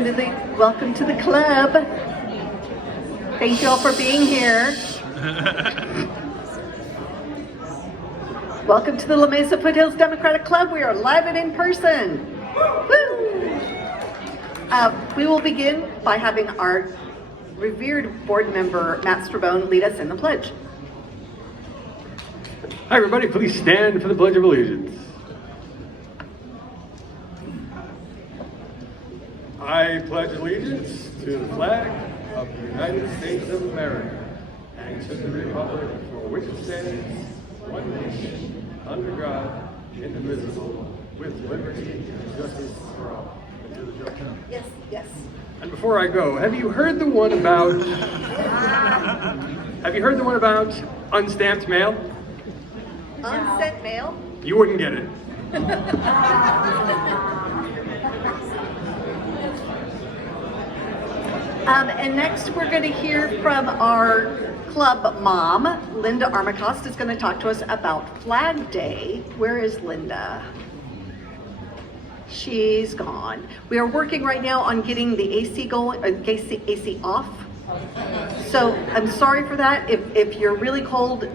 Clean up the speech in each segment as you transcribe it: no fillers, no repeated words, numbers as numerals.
welcome to the club. Thank you all for being here. Welcome to the Mesa-Foothills Democratic Club. We are live and in person. Woo! We will begin by having our revered board member, Matt Strabone, lead us in the pledge. Hi everybody, please stand for the Pledge of Allegiance. I pledge allegiance to the flag of the United States of America and to the republic for which it stands, one nation, under God, indivisible, with liberty and justice for all. Yes, yes. And before I go, have you heard the one about unstamped mail? Unsent mail? You wouldn't get it. And next we're going to hear from our club mom. Linda Armacost is going to talk to us about Flag Day. Where is Linda? She's gone. We are working right now on getting the AC going, AC off. So I'm sorry for that. If you're really cold,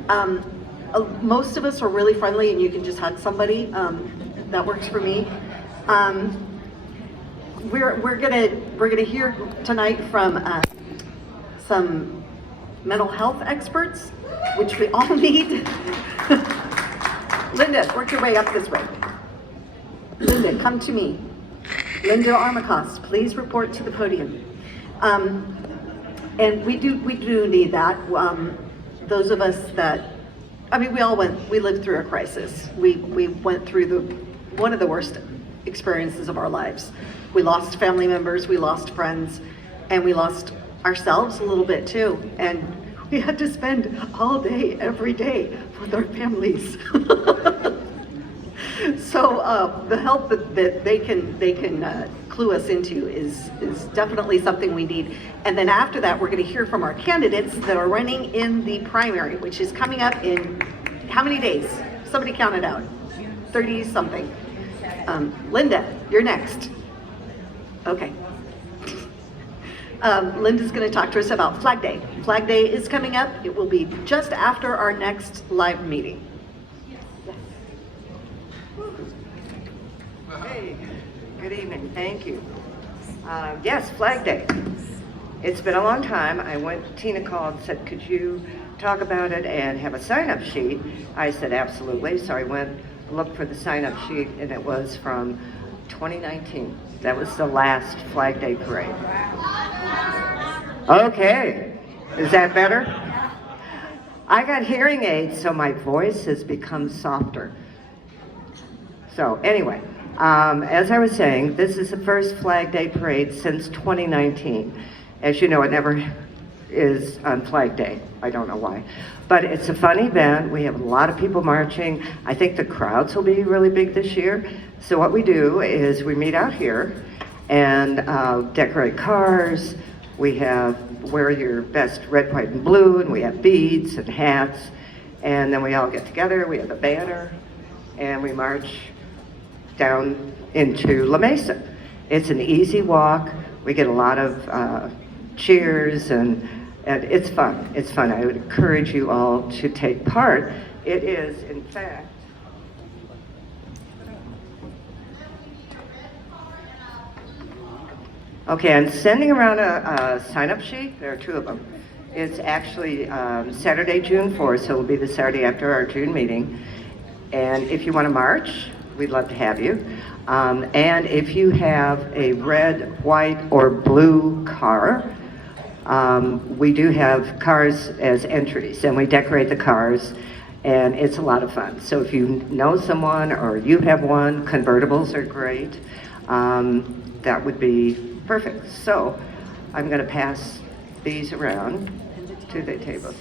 most of us are really friendly and you can just hug somebody. That works for me. We're gonna hear tonight from some mental health experts, which we all need. Linda, work your way up this way. Linda, come to me. Linda Armacost, please report to the podium. And we do need that. Those of us that, we lived through a crisis. We went through one of the worst experiences of our lives. We lost family members, we lost friends, and we lost ourselves a little bit too. And we had to spend all day, every day with our families. So the help that they can clue us into is definitely something we need. And then after that, we're going to hear from our candidates that are running in the primary, which is coming up in how many days? Somebody count it out. 30 something. Linda, you're next. Okay. Linda's going to talk to us about Flag Day. Flag Day is coming up. It will be just after our next live meeting. Hey, good evening. Thank you. Yes, Flag Day. It's been a long time. Tina called and said, could you talk about it and have a sign-up sheet? I said, absolutely. So I went, looked for the sign-up sheet, and it was from 2019. That was the last Flag Day parade. Okay, is that better? I got hearing aids, so my voice has become softer. So anyway, as I was saying, this is the first Flag Day parade since 2019. As you know, it never is on Flag Day. I don't know why. But it's a fun event. We have a lot of people marching. I think the crowds will be really big this year. So what we do is we meet out here and decorate cars. We have wear your best red, white, and blue, and we have beads and hats. And then we all get together. We have a banner, and we march down into La Mesa. It's an easy walk. We get a lot of cheers, and it's fun. It's fun. I would encourage you all to take part. It is, in fact, okay, I'm sending around a sign-up sheet. There are two of them. It's actually Saturday, June 4th, so it'll be the Saturday after our June meeting. And if you want to march, we'd love to have you. And if you have a red, white, or blue car, we do have cars as entries, and we decorate the cars, and it's a lot of fun. So if you know someone or you have one, convertibles are great. That would be perfect. So I'm going to pass these around to the tables.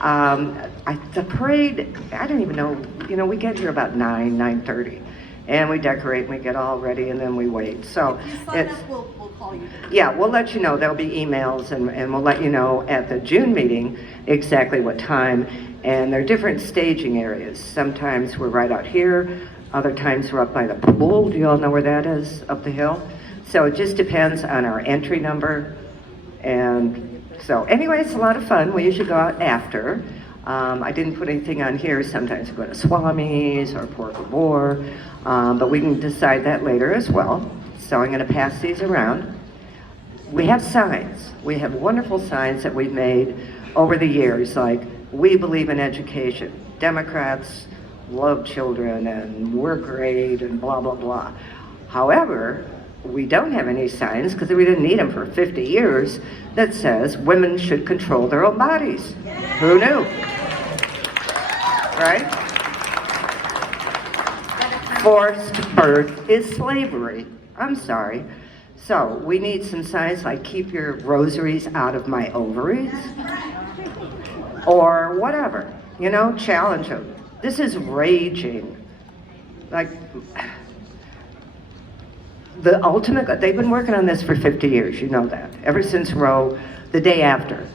The parade, I don't even know, we get here about 9:30. And we decorate, and we get all ready, and then we wait. So If you sign up, we'll call you. yeah, we'll let you know. There'll be emails, and we'll let you know at the June meeting exactly what time. And there are different staging areas. Sometimes we're right out here. Other times we're up by the pool. Do you all know where that is, up the hill? So it just depends on our entry number. And so anyway, it's a lot of fun. We usually go out after. I didn't put anything on here. Sometimes we go to Swami's or Por Favor, but we can decide that later as well. So I'm going to pass these around. We have signs. We have wonderful signs that we've made over the years, like, we believe in education. Democrats love children and we're great and blah, blah, blah. However, we don't have any signs, because we didn't need them for 50 years, that says women should control their own bodies. Who knew? Right? Forced birth is slavery. I'm sorry. So we need some signs like, keep your rosaries out of my ovaries, or whatever, you know, challenge them. This is raging. Like, the ultimate, they've been working on this for 50 years, you know that. Ever since Roe, the day after,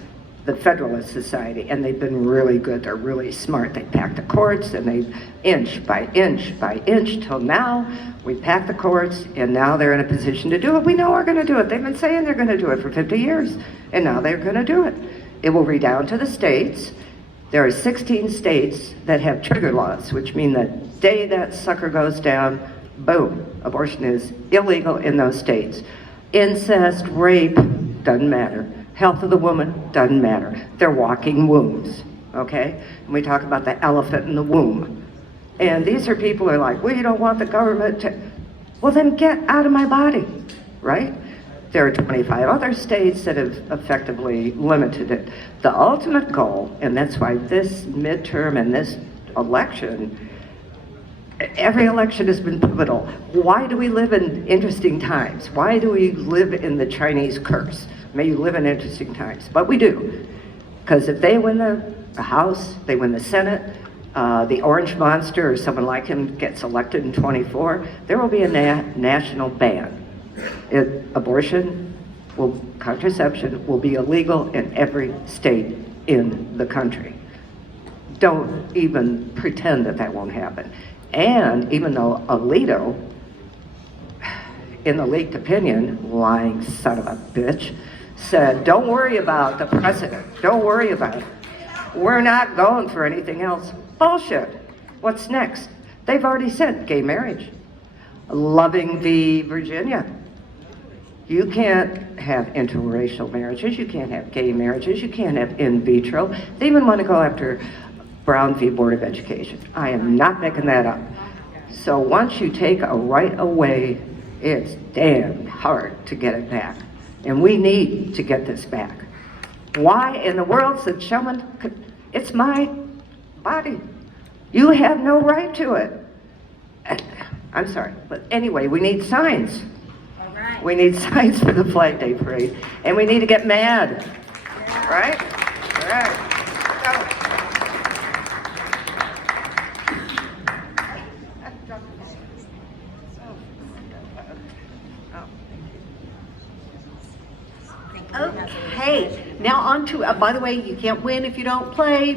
the Federalist Society, and they've been really good. They're really smart. They pack the courts, and they inch by inch by inch till now. We pack the courts, and now they're in a position to do it. We know we're going to do it. They've been saying they're going to do it for 50 years, and now they're going to do it. It will redound to the states. There are 16 states that have trigger laws, which mean the day that sucker goes down, boom, abortion is illegal in those states. Incest, rape, doesn't matter. Health of the woman, doesn't matter. They're walking wombs, okay? And we talk about the elephant in the womb. And these are people who are like, well, you don't want the government to, well, then get out of my body, right? There are 25 other states that have effectively limited it. The ultimate goal, and that's why this midterm and this election, every election has been pivotal. Why do we live in interesting times? Why do we live in the Chinese curse? May you live in interesting times. But we do. Because if they win the House, they win the Senate, the Orange Monster or someone like him gets elected in 24, there will be a national ban. Abortion, contraception will be illegal in every state in the country. Don't even pretend that that won't happen. And even though Alito, in the leaked opinion, lying son of a bitch, said, don't worry about the precedent, don't worry about it. We're not going for anything else. Bullshit. What's next? They've already said gay marriage. Loving v. Virginia. You can't have interracial marriages, you can't have gay marriages, you can't have in vitro. They even want to go after Brown v. Board of Education. I am not making that up. So once you take a right away, it's damn hard to get it back. And we need to get this back. Why in the world said Shulman, it's my body. You have no right to it. I'm sorry, but anyway, we need signs. All right. We need signs for the Flag Day Parade, and we need to get mad, right? All right. Okay, now on to, by the way, you can't win if you don't play.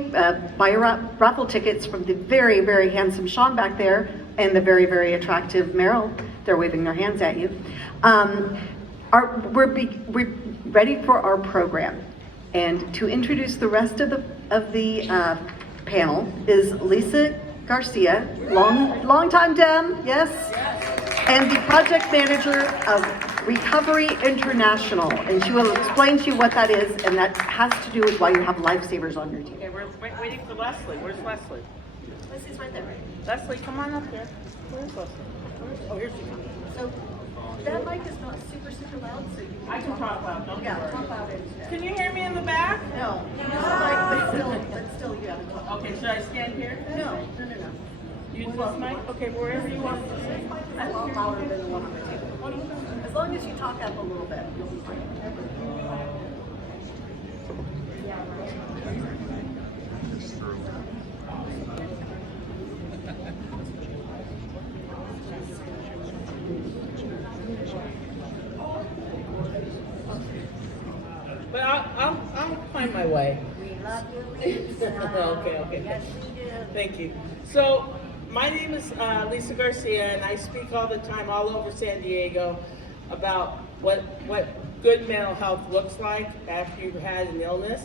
Buy your raffle tickets from the very, very handsome Sean back there and the very, very attractive Meryl. They're waving their hands at you. We're ready for our program. And to introduce the rest of the panel is Lisa Garcia, long time Dem, yes? And the project manager of Recovery International, and she will explain to you what that is, and that has to do with why you have lifesavers on your team. Okay, we're waiting for Leslie. Where's Leslie? Leslie's right there. Leslie, come on up here. Where's Leslie? Oh, here she comes. So that mic is not super loud, so you I can talk loud, don't yeah, worry. talk loud into Can you hear me in the back? No, use the mic, but still you have to talk. Okay, should I stand here? No. Use this mic? Okay, wherever you want. This mic is a lot louder than the one on the table. As long as you talk up a little bit, you'll be fine. But I'll find my way. We love you, Lisa. Okay. Yes, we do. Thank you. So, my name is Lisa Garcia, and I speak all the time all over San Diego. about what good mental health looks like after you've had an illness.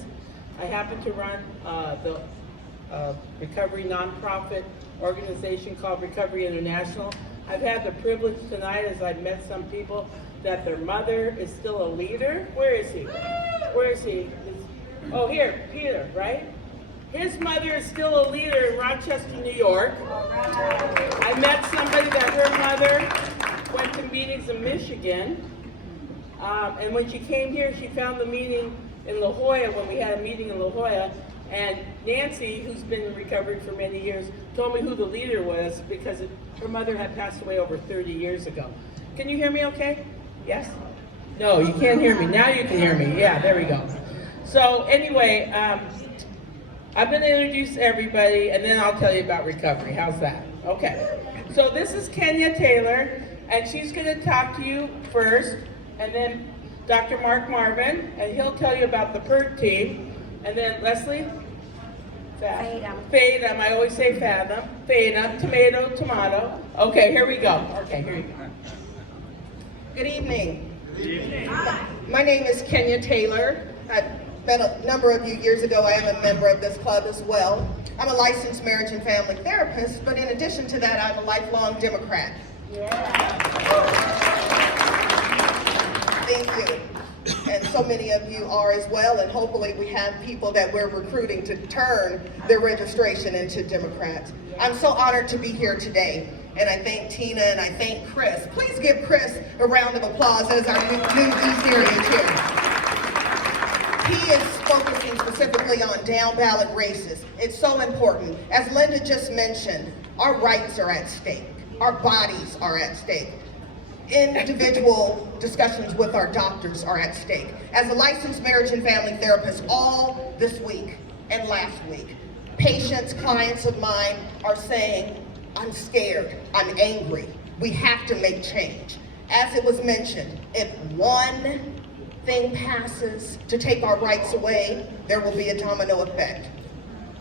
I happen to run the recovery nonprofit organization called Recovery International. I've had the privilege tonight, as I've met some people, that their mother is still a leader. Where is he? Where is he? Oh, here, Peter, right? His mother is still a leader in Rochester, New York. I met somebody that her mother went to meetings in Michigan. And when she came here, she found the meeting in La Jolla, when we had a meeting in La Jolla. And Nancy, who's been in recovery for many years, told me who the leader was because her mother had passed away over 30 years ago. Can you hear me okay? Yes? No, you can't hear me. Now you can hear me. Yeah, there we go. So anyway, I'm going to introduce everybody, and then I'll tell you about recovery. How's that? Okay. So this is Kenya Taylor, and she's going to talk to you first, and then Dr. Mark Marvin, and he'll tell you about the PERT team, and then Leslie? Fathom. Fathom. I always say fathom. Fathom. Tomato, tomato. Okay, here we go. Okay, here you go. Good evening. Good evening. My name is Kenya Taylor. I've met a number of you years ago. I am a member of this club as well. I'm a licensed marriage and family therapist, but in addition to that, I'm a lifelong Democrat. Yeah. Thank you. And so many of you are as well, and hopefully we have people that we're recruiting to turn their registration into Democrats. I'm so honored to be here today, and I thank Tina and I thank Chris. Please give Chris a round of applause as our new East area chair. He is focusing specifically on down ballot races. It's so important. As Linda just mentioned, our rights are at stake. Our bodies are at stake. Individual discussions with our doctors are at stake. As a licensed marriage and family therapist, all this week and last week, patients, clients of mine are saying, I'm scared, I'm angry, we have to make change. As it was mentioned, if one thing passes to take our rights away, there will be a domino effect.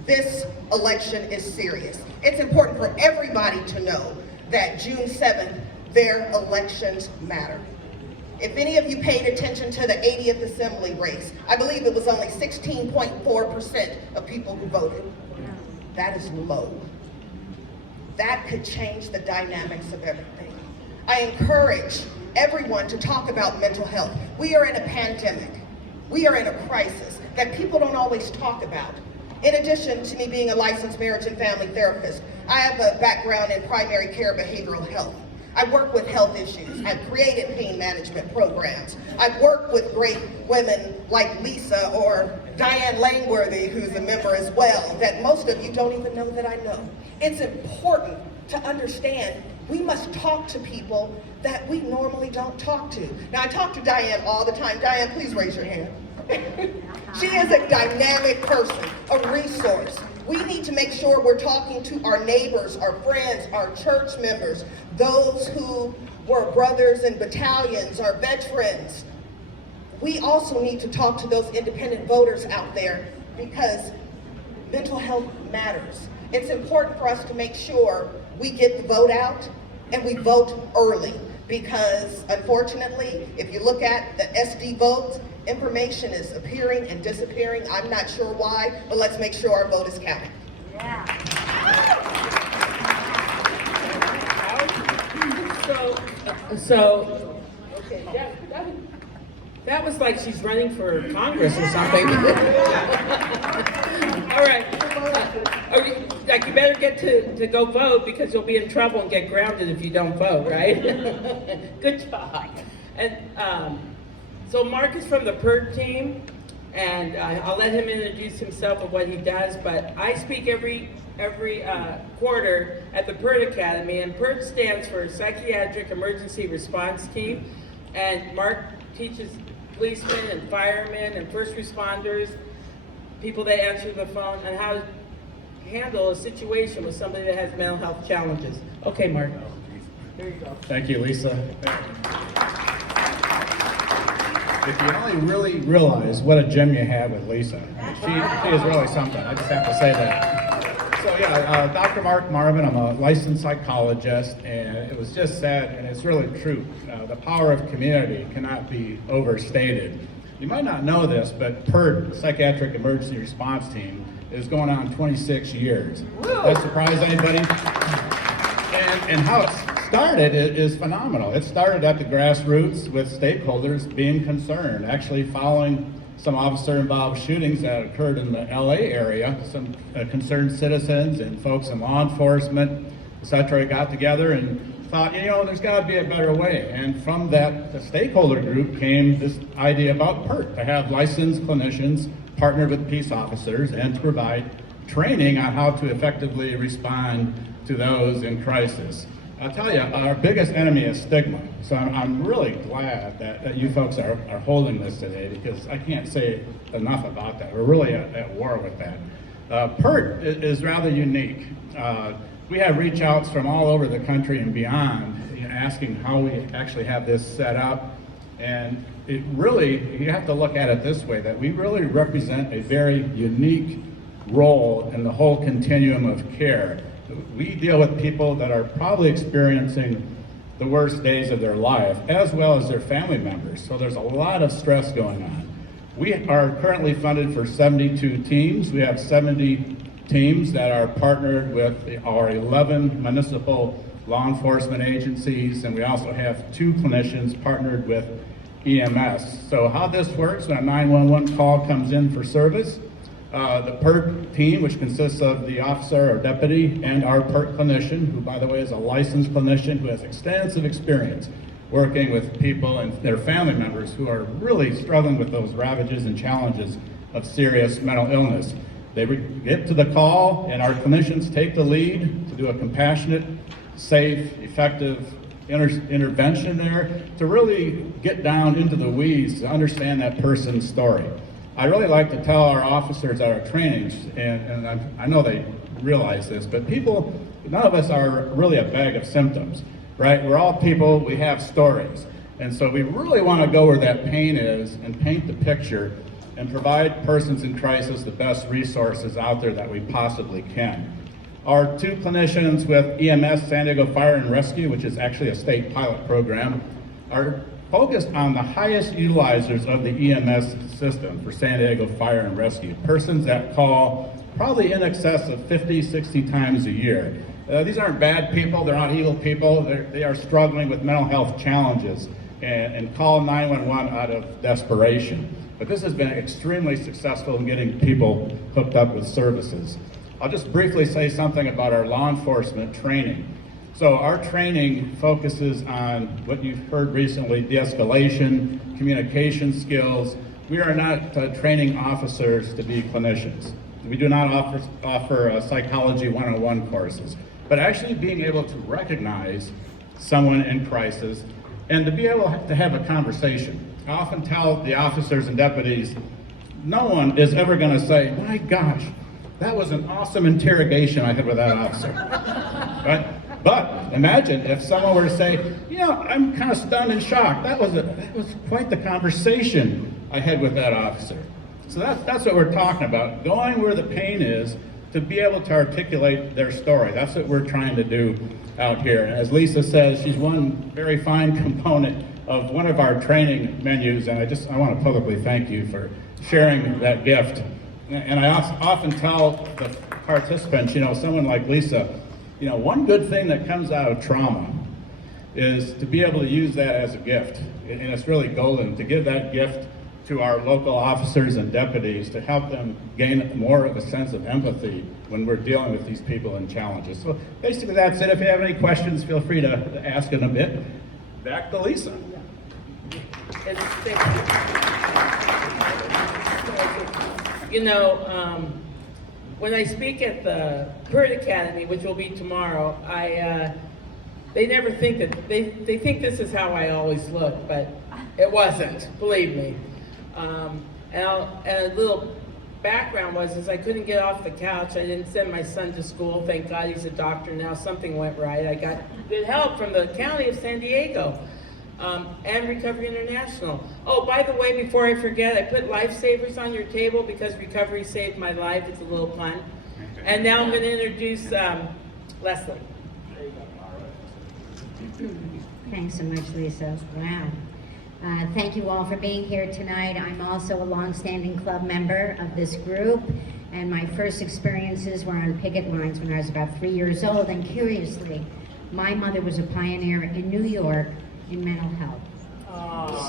This election is serious. It's important for everybody to know that June 7th, their elections matter. If any of you paid attention to the 80th Assembly race, I believe it was only 16.4% of people who voted. That is low. That could change the dynamics of everything. I encourage everyone to talk about mental health. We are in a pandemic. We are in a crisis that people don't always talk about. In addition to me being a licensed marriage and family therapist, I have a background in primary care behavioral health. I work with health issues. I've created pain management programs. I've worked with great women like Lisa or Diane Langworthy, who's a member as well, that most of you don't even know that I know. It's important to understand we must talk to people that we normally don't talk to. Now, I talk to Diane all the time. Diane, please raise your hand. She is a dynamic person, a resource. We need to make sure we're talking to our neighbors, our friends, our church members, those who were brothers in battalions, our veterans. We also need to talk to those independent voters out there because mental health matters. It's important for us to make sure we get the vote out and we vote early because unfortunately, if you look at the SD votes, information is appearing and disappearing. I'm not sure why, but let's make sure our vote is counted. Yeah. So okay, that was like she's running for Congress or something. All right. Okay, like you better get to go vote because you'll be in trouble and get grounded if you don't vote, right? Good job. And so Mark is from the PERT team, and I'll let him introduce himself and what he does, but I speak every quarter at the PERT Academy, and PERT stands for Psychiatric Emergency Response Team, and Mark teaches policemen and firemen and first responders, people that answer the phone, and how to handle a situation with somebody that has mental health challenges. Okay, Mark. Here you go. Thank you, Lisa. If you only really realize what a gem you have with Lisa, she is really something. I just have to say that. Dr. Mark Marvin, I'm a licensed psychologist, and it was just sad, and it's really true. The power of community cannot be overstated. You might not know this, but PERT, Psychiatric Emergency Response Team, is going on 26 years. Does that surprise anybody? And how it started is phenomenal. It started at the grassroots with stakeholders being concerned, actually following some officer-involved shootings that occurred in the LA area. Some concerned citizens and folks in law enforcement, etc., got together and thought, there's got to be a better way. And from that, the stakeholder group came this idea about PERT, to have licensed clinicians partner with peace officers and to provide training on how to effectively respond to those in crisis. I'll tell you, our biggest enemy is stigma. So I'm really glad that you folks are holding this today, because I can't say enough about that. We're really at war with that. PERT is rather unique. We have reach outs from all over the country and beyond, asking how we actually have this set up. And it really, you have to look at it this way, that we really represent a very unique role in the whole continuum of care. We deal with people that are probably experiencing the worst days of their life, as well as their family members. So there's a lot of stress going on. We are currently funded for 72 teams. We have 70 teams that are partnered with our 11 municipal law enforcement agencies, and we also have 2 clinicians partnered with EMS. So how this works: when a 911 call comes in for service, the PERT team, which consists of the officer or deputy and our PERT clinician, who by the way is a licensed clinician who has extensive experience working with people and their family members who are really struggling with those ravages and challenges of serious mental illness. They get to the call, and our clinicians take the lead to do a compassionate, safe, effective intervention there to really get down into the weeds to understand that person's story. I really like to tell our officers at our trainings, and I know they realize this, but none of us are really a bag of symptoms, right? We're all people, we have stories. And so we really want to go where that pain is and paint the picture and provide persons in crisis the best resources out there that we possibly can. Our 2 clinicians with EMS, San Diego Fire and Rescue, which is actually a state pilot program, are focused on the highest utilizers of the EMS system for San Diego Fire and Rescue, persons that call probably in excess of 50, 60 times a year. These aren't bad people, they're not evil people, they are struggling with mental health challenges and call 911 out of desperation. But this has been extremely successful in getting people hooked up with services. I'll just briefly say something about our law enforcement training. So our training focuses on what you've heard recently: de-escalation, communication skills. We are not training officers to be clinicians. We do not offer psychology 101 courses, but actually being able to recognize someone in crisis and to be able to have a conversation. I often tell the officers and deputies, no one is ever going to say, "My gosh, that was an awesome interrogation I had with that officer." Right? But imagine if someone were to say, "I'm kind of stunned and shocked. That was quite the conversation I had with that officer." So that's what we're talking about, going where the pain is to be able to articulate their story. That's what we're trying to do out here. And as Lisa says, she's one very fine component of one of our training menus, and I want to publicly thank you for sharing that gift. And I often tell the participants, someone like Lisa, one good thing that comes out of trauma is to be able to use that as a gift. And it's really golden to give that gift to our local officers and deputies to help them gain more of a sense of empathy when we're dealing with these people and challenges. So basically that's it. If you have any questions, feel free to ask in a bit. Back to Lisa. When I speak at the PERT Academy, which will be tomorrow, they never think that, they think this is how I always look, but it wasn't, believe me. And a little background is I couldn't get off the couch. I didn't send my son to school. Thank God he's a doctor now. Something went right. I got good help from the County of San Diego. And Recovery International. Oh, by the way, before I forget, I put lifesavers on your table because recovery saved my life. It's a little pun. And now I'm going to introduce Leslie. Thanks so much, Lisa. Wow. Thank you all for being here tonight. I'm also a longstanding club member of this group, and my first experiences were on picket lines when I was about 3 years old. And curiously, my mother was a pioneer in New York in mental health.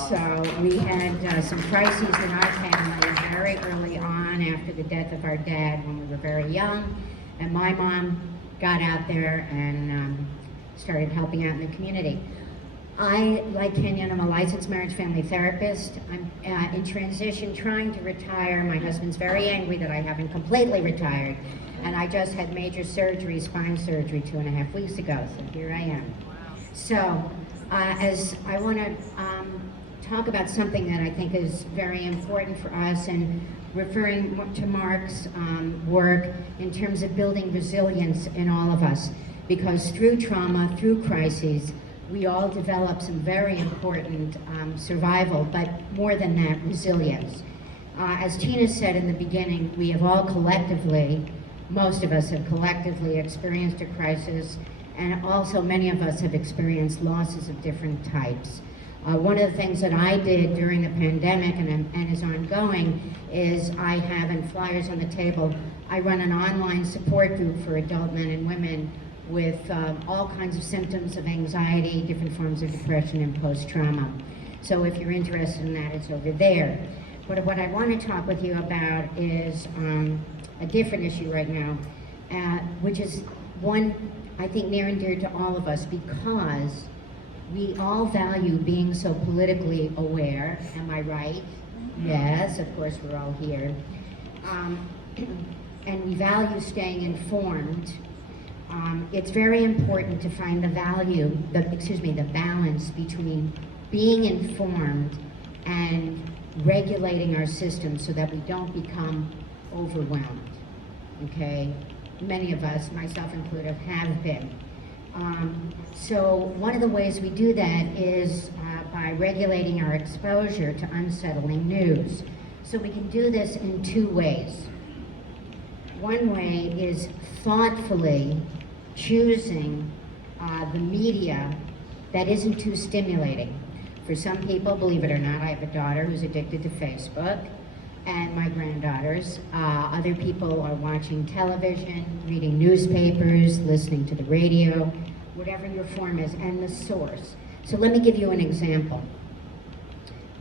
So we had some crises in our family very early on after the death of our dad when we were very young. And my mom got out there and started helping out in the community. I, like Kenyon, I'm a licensed marriage family therapist. I'm in transition, trying to retire. My husband's very angry that I haven't completely retired. And I just had major surgery, spine surgery, 2.5 weeks ago, so here I am. So, as I want to talk about something that I think is very important for us, and referring to Mark's work in terms of building resilience in all of us, because through trauma, through crises, we all develop some very important survival, but more than that, resilience. As Tina said in the beginning, we have all collectively, most of us have collectively experienced a crisis, and also many of us have experienced losses of different types. One of the things that I did during the pandemic and is ongoing is I have, in Flyers on the Table, I run an online support group for adult men and women with all kinds of symptoms of anxiety, different forms of depression, and post-trauma. So if you're interested in that, it's over there. But what I want to talk with you about is a different issue right now, which is one I think near and dear to all of us, because we all value being so politically aware. Am I right? Yes, of course, we're all here. And we value staying informed. It's very important to find the balance between being informed and regulating our system so that we don't become overwhelmed, okay? Many of us, myself included, have been. So one of the ways we do that is by regulating our exposure to unsettling news. So we can do this in two ways. One way is thoughtfully choosing the media that isn't too stimulating. For some people, believe it or not, I have a daughter who's addicted to Facebook, and my granddaughters. Other people are watching television, reading newspapers, listening to the radio, whatever your form is, and the source. So let me give you an example.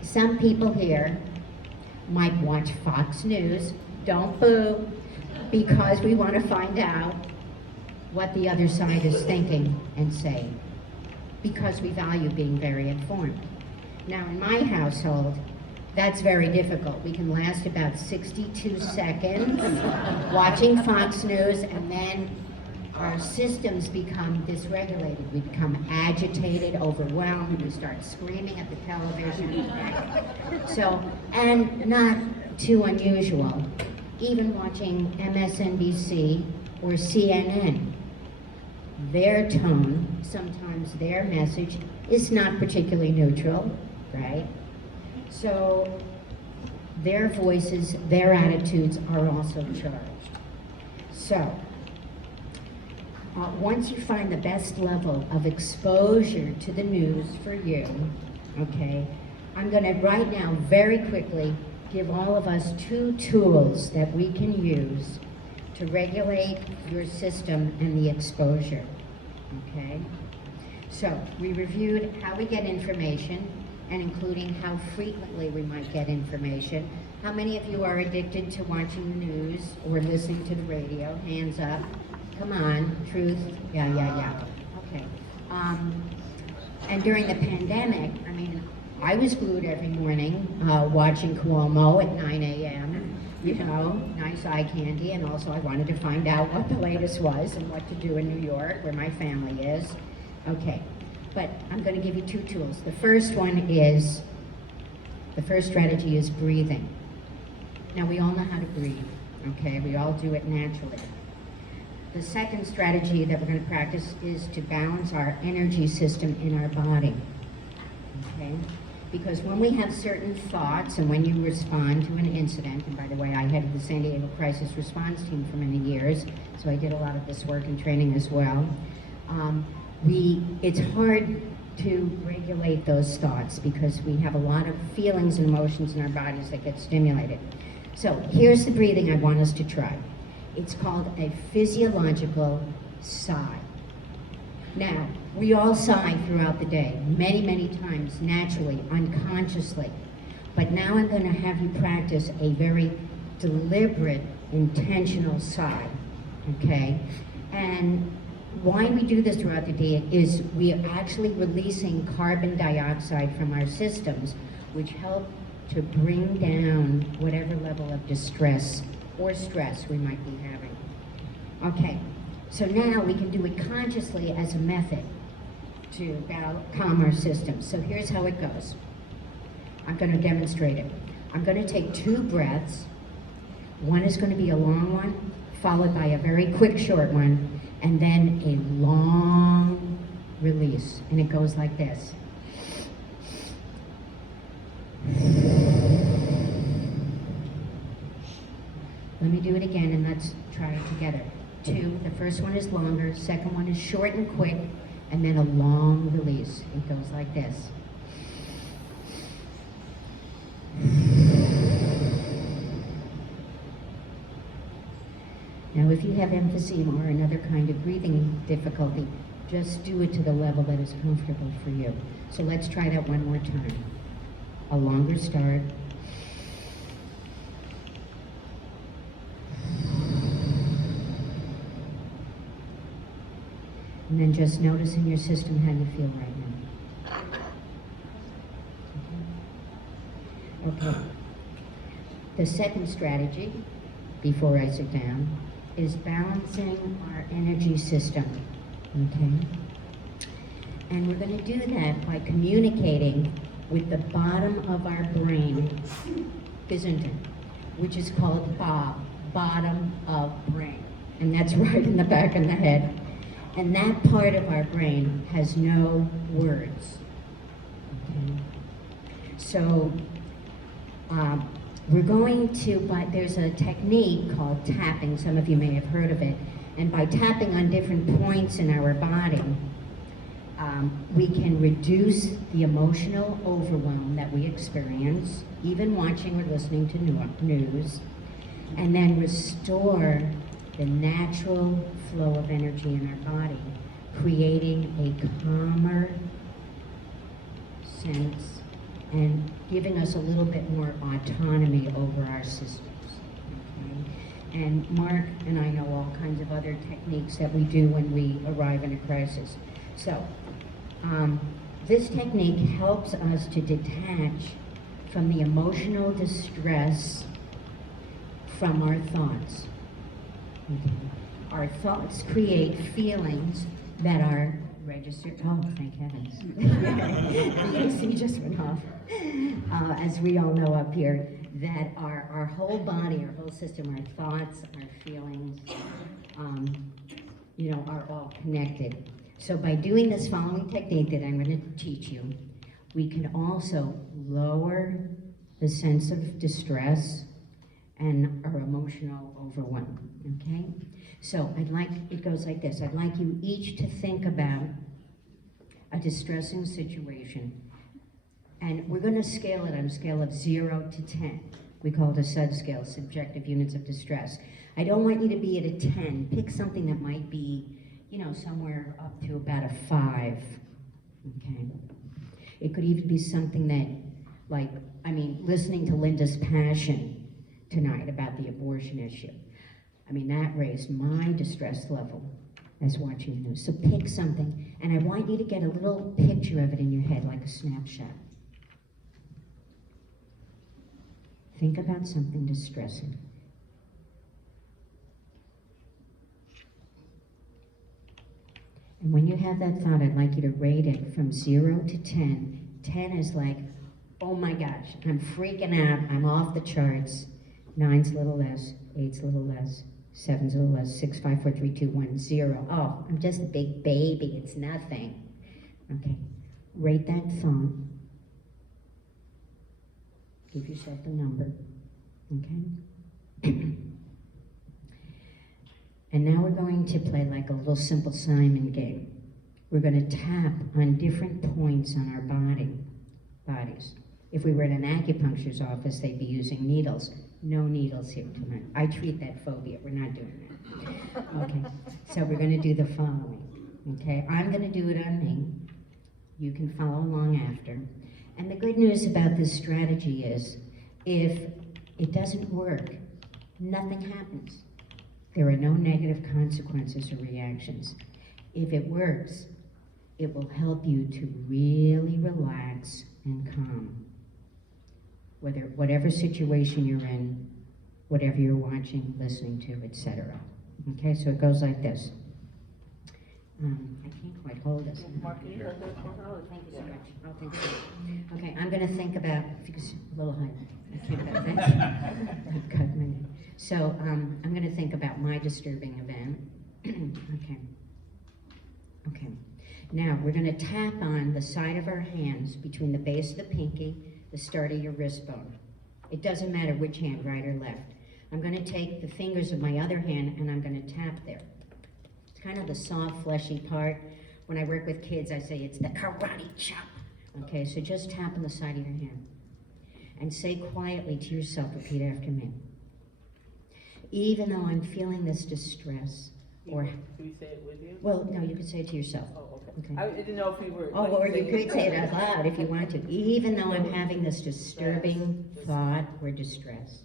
Some people here might watch Fox News, don't boo, because we want to find out what the other side is thinking and saying, because we value being very informed. Now, in my household, that's very difficult. We can last about 62 seconds watching Fox News, and then our systems become dysregulated. We become agitated, overwhelmed, we start screaming at the television. So, and not too unusual, even watching MSNBC or CNN. Their tone, sometimes their message, is not particularly neutral, right? So their voices, their attitudes are also charged. So once you find the best level of exposure to the news for you, okay, I'm going to right now very quickly give all of us 2 tools that we can use to regulate your system and the exposure, okay? So we reviewed how we get information, and including how frequently we might get information. How many of you are addicted to watching the news or listening to the radio? Hands up. Come on, truth. Yeah. Okay. And during the pandemic, I mean, I was glued every morning watching Cuomo at 9 a.m., you know, nice eye candy, and also I wanted to find out what the latest was and what to do in New York, where my family is. Okay, but I'm going to give you 2 tools. The first strategy is breathing. Now, we all know how to breathe, okay? We all do it naturally. The second strategy that we're going to practice is to balance our energy system in our body, okay? Because when we have certain thoughts and when you respond to an incident, and by the way, I headed the San Diego Crisis Response Team for many years, so I did a lot of this work and training as well. It's hard to regulate those thoughts because we have a lot of feelings and emotions in our bodies that get stimulated. So here's the breathing I want us to try. It's called a physiological sigh. Now, we all sigh throughout the day, many, many times, naturally, unconsciously. But now I'm going to have you practice a very deliberate, intentional sigh, okay? And why we do this throughout the day is we are actually releasing carbon dioxide from our systems, which help to bring down whatever level of distress or stress we might be having. Okay, so now we can do it consciously as a method to calm our systems. So here's how it goes. I'm going to demonstrate it. I'm going to take 2 breaths. One is going to be a long one, followed by a very quick short one, and then a long release. And it goes like this. Let me do it again and let's try it together. 2, the first one is longer, second one is short and quick, and then a long release. It goes like this. Now, if you have emphysema or another kind of breathing difficulty, just do it to the level that is comfortable for you. So let's try that one more time. A longer start. And then just notice in your system how you feel right now. Okay. The second strategy, before I sit down, is balancing our energy system, okay? And we're going to do that by communicating with the bottom of our brain, which is called bottom of brain. And that's right in the back of the head. And that part of our brain has no words. Okay? So we're going to, there's a technique called tapping. Some of you may have heard of it. And by tapping on different points in our body, we can reduce the emotional overwhelm that we experience, even watching or listening to news, and then restore the natural flow of energy in our body, creating a calmer sense and giving us a little bit more autonomy over our systems. Okay? And Mark and I know all kinds of other techniques that we do when we arrive in a crisis. So, this technique helps us to detach from the emotional distress from our thoughts. Okay. Our thoughts create feelings that are registered. Oh, thank heavens. The AC just went off. As we all know up here, that our whole body, our whole system, our thoughts, our feelings, are all connected. So by doing this following technique that I'm going to teach you, we can also lower the sense of distress and our emotional overwhelm, okay? So it goes like this. I'd like you each to think about a distressing situation. And we're going to scale it on a scale of 0 to 10. We call it a SUD scale, subjective units of distress. I don't want you to be at a 10. Pick something that might be, somewhere up to about a 5, okay? It could even be something that, listening to Linda's passion tonight about the abortion issue. That raised my distress level as watching the news. So pick something, and I want you to get a little picture of it in your head, like a snapshot. Think about something distressing. And when you have that thought, I'd like you to rate it from 0 to 10. 10 is like, oh my gosh, I'm freaking out, I'm off the charts. 9's a little less, 8's a little less, 7's a little less, 6, 5, 4, 3, 2, 1, 0. Oh, I'm just a big baby, it's nothing. Okay, rate that thought Give yourself a number, okay? And now we're going to play like a little simple Simon game. We're going to tap on different points on our bodies. If we were in an acupuncturer's office, they'd be using needles. No needles here tonight. I treat that phobia. We're not doing that. Okay, so we're going to do the following. Okay, I'm going to do it on me. You can follow along after. And the good news about this strategy is, if it doesn't work, nothing happens. There are no negative consequences or reactions. If it works, it will help you to really relax and calm. Whatever situation you're in, whatever you're watching, listening to, etc. Okay, so it goes like this. I can't quite hold this. Mark, can you hold it? Oh, thank you so much. Oh, thank you. Okay, I'm going to think about, if you could, a little higher. I can't go that. Cut my neck. So I'm going to think about my disturbing event. Okay. Now we're going to tap on the side of our hands between the base of the pinky, the start of your wrist bone. It doesn't matter which hand, right or left. I'm going to take the fingers of my other hand and I'm going to tap there. It's kind of the soft, fleshy part. When I work with kids, I say it's the karate chop. Okay, so just tap on the side of your hand. And say quietly to yourself, repeat after me. Even though I'm feeling this distress, or... Can we say it with you? Well, no, you could say it to yourself. Oh, okay. Okay. I didn't know if we were... Oh, or you could say it out loud if you want to. Even though I'm having this disturbing thought or distress,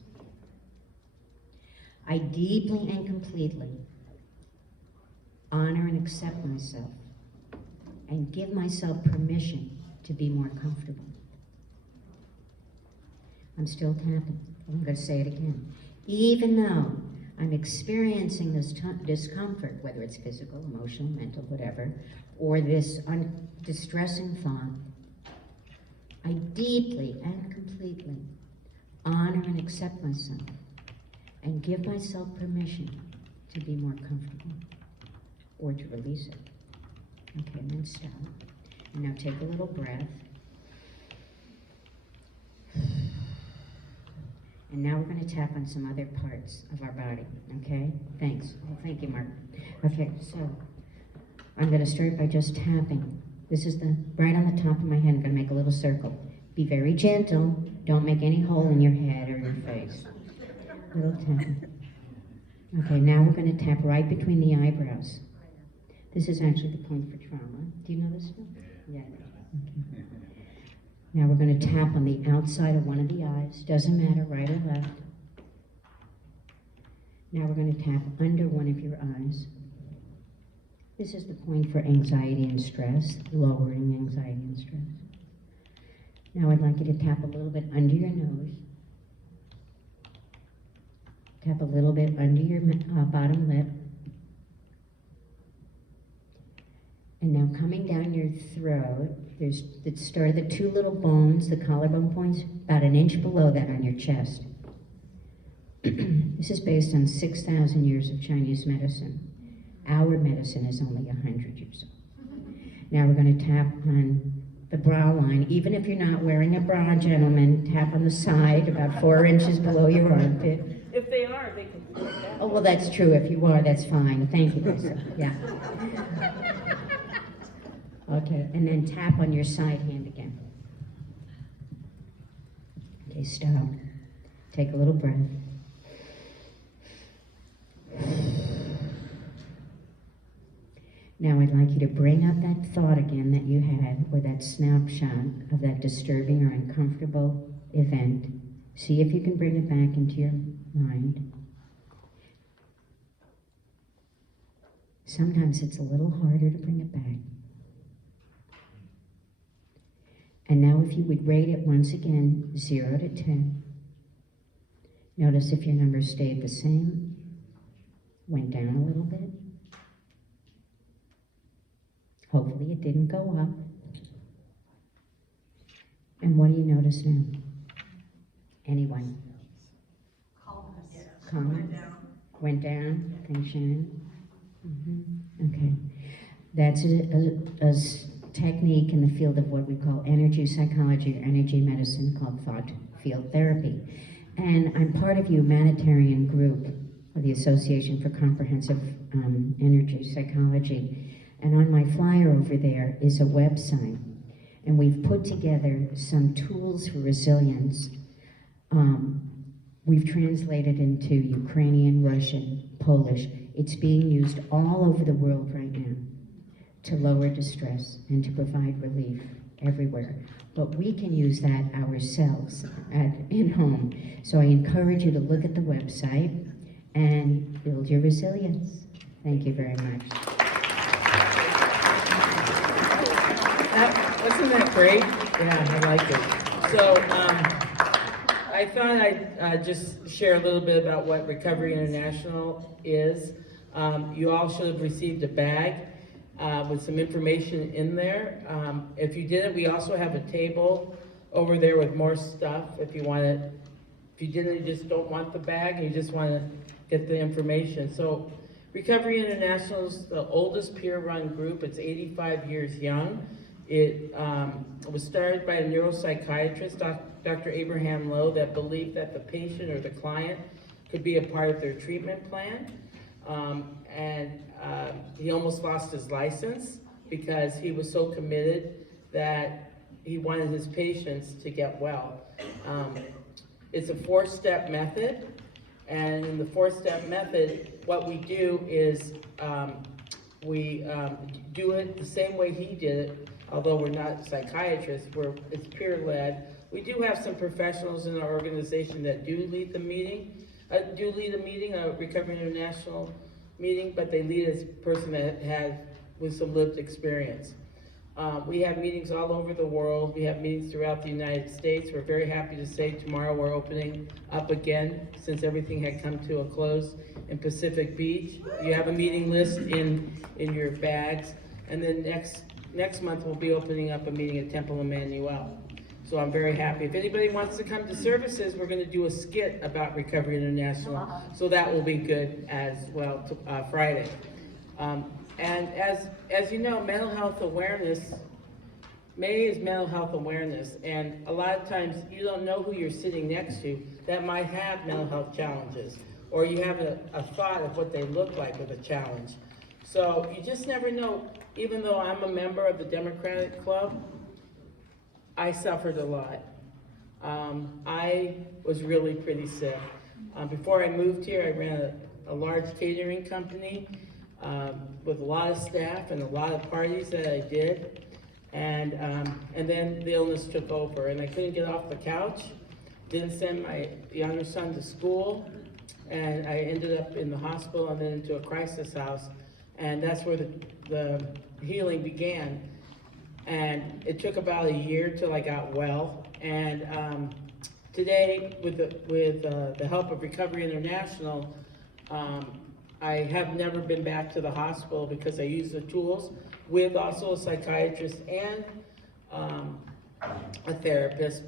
I deeply and completely honor and accept myself and give myself permission to be more comfortable. I'm still tapping. I'm going to say it again. Even though I'm experiencing this discomfort, whether it's physical, emotional, mental, whatever, or this distressing thought, I deeply and completely honor and accept myself and give myself permission to be more comfortable or to release it. Okay, and then stop. And now take a little breath. And now we're going to tap on some other parts of our body, okay? Thanks. Oh, thank you, Mark. Okay, so I'm going to start by just tapping. This is right on the top of my head. I'm going to make a little circle. Be very gentle. Don't make any hole in your head or your face. Little tap. Okay, now we're going to tap right between the eyebrows. This is actually the point for trauma. Do you know this one? Yeah. Okay. Now we're going to tap on the outside of one of the eyes. Doesn't matter, right or left. Now we're going to tap under one of your eyes. This is the point for anxiety and stress, lowering anxiety and stress. Now I'd like you to tap a little bit under your nose. Tap a little bit under your bottom lip. And now coming down your throat, there's the start of the two little bones, the collarbone points, about an inch below that on your chest. This is based on 6,000 years of Chinese medicine. Our medicine is only 100 years old. Now we're going to tap on the brow line. Even if you're not wearing a bra, gentlemen, tap on the side, about 4 inches below your armpit. If they are, they can do that. Oh, well, that's true. If you are, that's fine. Thank you, Lisa. Yeah. Okay, and then tap on your side hand again. Okay, stop. Take a little breath. Now I'd like you to bring up that thought again that you had, or that snapshot of that disturbing or uncomfortable event. See if you can bring it back into your mind. Sometimes it's a little harder to bring it back. And now if you would rate it once again, 0 to 10. Notice if your number stayed the same, went down a little bit. Hopefully it didn't go up. And what do you notice now? Anyone? Calm. Went down. Thanks, Shannon. Okay. That's a technique in the field of what we call energy psychology or energy medicine called thought field therapy. And I'm part of a humanitarian group of the Association for Comprehensive Energy Psychology. And on my flyer over there is a website. And we've put together some tools for resilience. We've translated into Ukrainian, Russian, Polish. It's being used all over the world right now to lower distress and to provide relief everywhere. But we can use that ourselves in home. So I encourage you to look at the website and build your resilience. Thank you very much. Wasn't that great? Yeah, I like it. So I thought I'd just share a little bit about what Recovery International is. You all should have received a bag with some information in there. If you didn't, we also have a table over there with more stuff if you want it. If you didn't, you just don't want the bag and you just want to get the information. So Recovery International is the oldest peer-run group. It's 85 years young. It was started by a neuropsychiatrist, Dr. Abraham Lowe, that believed that the patient or the client could be a part of their treatment plan. He almost lost his license because he was so committed that he wanted his patients to get well. It's a 4-step method, and in the 4-step method, what we do is we do it the same way he did it, although we're not psychiatrists, it's peer-led. We do have some professionals in our organization that do lead a meeting, a Recovery International meeting, but they lead as a person that has with some lived experience. We have meetings all over the world. We have meetings throughout the United States. We're very happy to say tomorrow we're opening up again since everything had come to a close in Pacific Beach. You have a meeting list in your bags. And then next month we'll be opening up a meeting at Temple Emmanuel. So I'm very happy. If anybody wants to come to services, we're going to do a skit about Recovery International. So that will be good as well Friday. And as you know, mental health awareness, May is mental health awareness, and a lot of times you don't know who you're sitting next to that might have mental health challenges, or you have a thought of what they look like with a challenge. So you just never know. Even though I'm a member of the Democratic Club, I suffered a lot. I was really pretty sick. Before I moved here, I ran a large catering company with a lot of staff and a lot of parties that I did. And then the illness took over and I couldn't get off the couch. Didn't send my younger son to school. And I ended up in the hospital and then into a crisis house. And that's where the healing began. And it took about a year till I got well. And today, with the help of Recovery International, I have never been back to the hospital because I use the tools with also a psychiatrist and a therapist.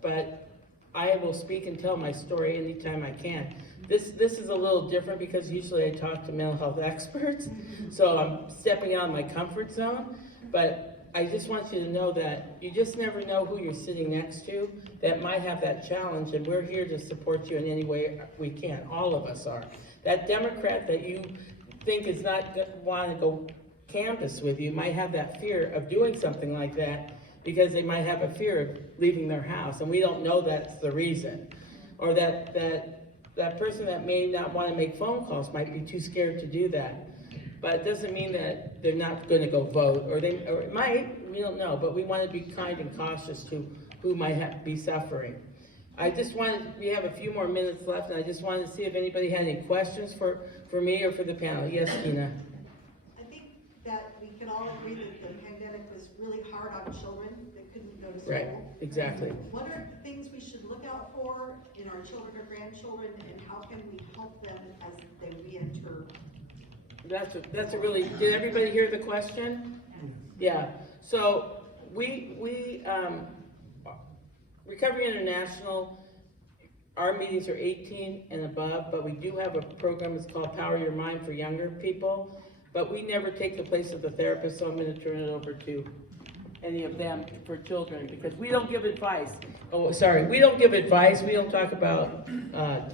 But I will speak and tell my story anytime I can. This is a little different because usually I talk to mental health experts, so I'm stepping out of my comfort zone. But I just want you to know that you just never know who you're sitting next to that might have that challenge, and we're here to support you in any way we can. All of us are. That Democrat that you think is not want to go canvass with you might have that fear of doing something like that because they might have a fear of leaving their house, and we don't know that's the reason. Or that person that may not want to make phone calls might be too scared to do that. But it doesn't mean that they're not going to go vote, or it might, we don't know, but we want to be kind and cautious to who might be suffering. We have a few more minutes left, and I just wanted to see if anybody had any questions for me or for the panel. Yes, Tina? I think that we can all agree that the pandemic was really hard on children that couldn't go to school. Right, exactly. What are things we should look out for in our children or grandchildren, and how can we help them as they re-enter? That's a really, did everybody hear the question? Yeah, so Recovery International, our meetings are 18 and above, but we do have a program, it's called Power Your Mind for younger people, but we never take the place of the therapist, so I'm going to turn it over to any of them for children, because we don't give advice. Oh, sorry, we don't give advice. We don't talk about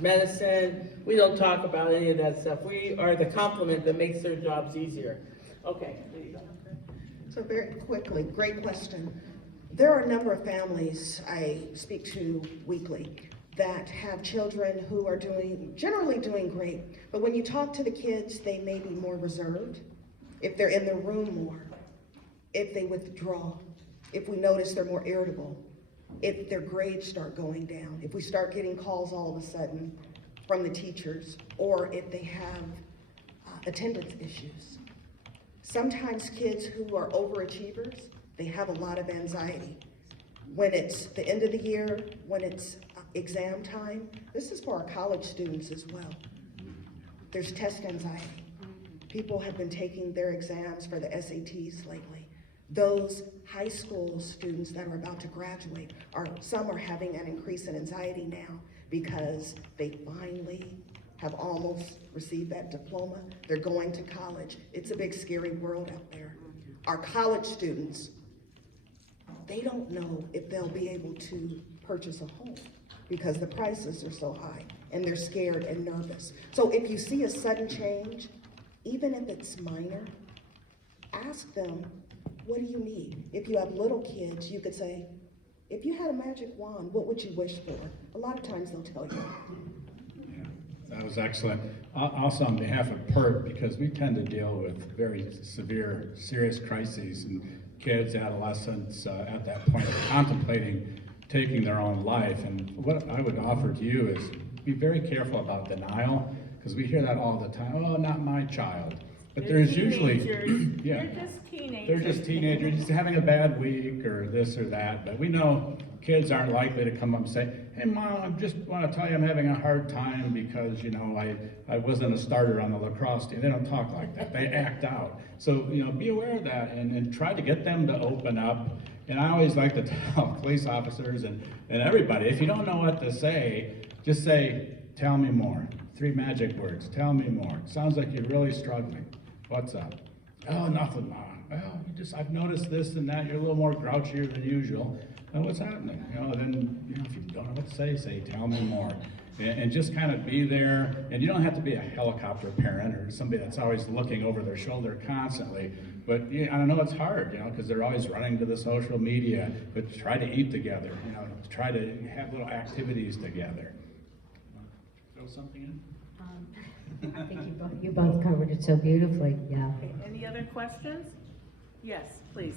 medicine. We don't talk about any of that stuff. We are the complement that makes their jobs easier. Okay, there you go. So very quickly, great question. There are a number of families I speak to weekly that have children who are generally doing great, but when you talk to the kids, they may be more reserved, if they're in their room more, if they withdraw, if we notice they're more irritable, if their grades start going down, if we start getting calls all of a sudden from the teachers, or if they have attendance issues. Sometimes kids who are overachievers, they have a lot of anxiety. When it's the end of the year, when it's exam time, this is for our college students as well. There's test anxiety. People have been taking their exams for the SATs lately. Those high school students that are about to graduate, some are having an increase in anxiety now because they finally have almost received that diploma. They're going to college. It's a big, scary world out there. Our college students, they don't know if they'll be able to purchase a home because the prices are so high, and they're scared and nervous. So if you see a sudden change, even if it's minor, ask them, what do you need? If you have little kids, you could say, if you had a magic wand, what would you wish for? A lot of times they'll tell you. That was excellent. Also on behalf of PERT, because we tend to deal with very severe, serious crises and kids, adolescents at that point of contemplating taking their own life. And what I would offer to you is be very careful about denial, because we hear that all the time, oh, not my child. But there's usually, yeah, They're just teenagers. they're just teenagers, just having a bad week or this or that. But we know kids aren't likely to come up and say, hey mom, I just want to tell you I'm having a hard time because, you know, I wasn't a starter on the lacrosse team. They don't talk like that. They act out. So, you know, be aware of that and try to get them to open up. And I always like to tell police officers and everybody, if you don't know what to say, just say, tell me more. 3 magic words, tell me more. It sounds like you're really struggling. What's up? Oh, nothing, Mom. Well, I've noticed this and that. You're a little more grouchier than usual. And what's happening? You know, then, you know, if you don't know what to say, tell me more. And just kind of be there. And you don't have to be a helicopter parent or somebody that's always looking over their shoulder constantly. But I don't know, it's hard, you know, because they're always running to the social media. But try to eat together, you know, try to have little activities together. Throw something in? I think you both covered it so beautifully, yeah. Okay, any other questions? Yes, please.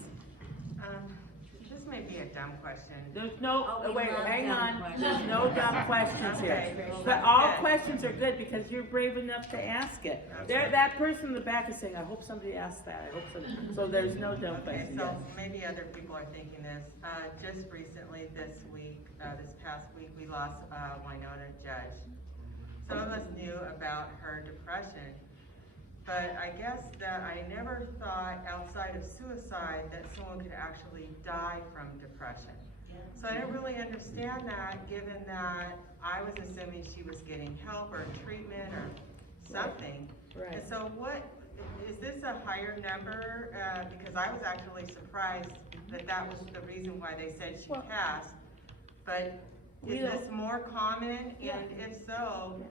This may be a dumb question. There's no, we wait, love hang dumb on. questions. There's no dumb questions here. Okay. But all questions are good because you're brave enough to ask it. That person in the back is saying, I hope somebody asks that. I hope somebody. So there's no dumb Okay, questions. so maybe other people are thinking this. Just recently, this past week, we lost Winona Judge. Some of us knew about her depression, but I guess that I never thought outside of suicide that someone could actually die from depression. So I didn't really understand that, given that I was assuming she was getting help or treatment or something. Right. And so what, is this a higher number? Because I was actually surprised that was the reason why they said she passed. But is this more common? And if so,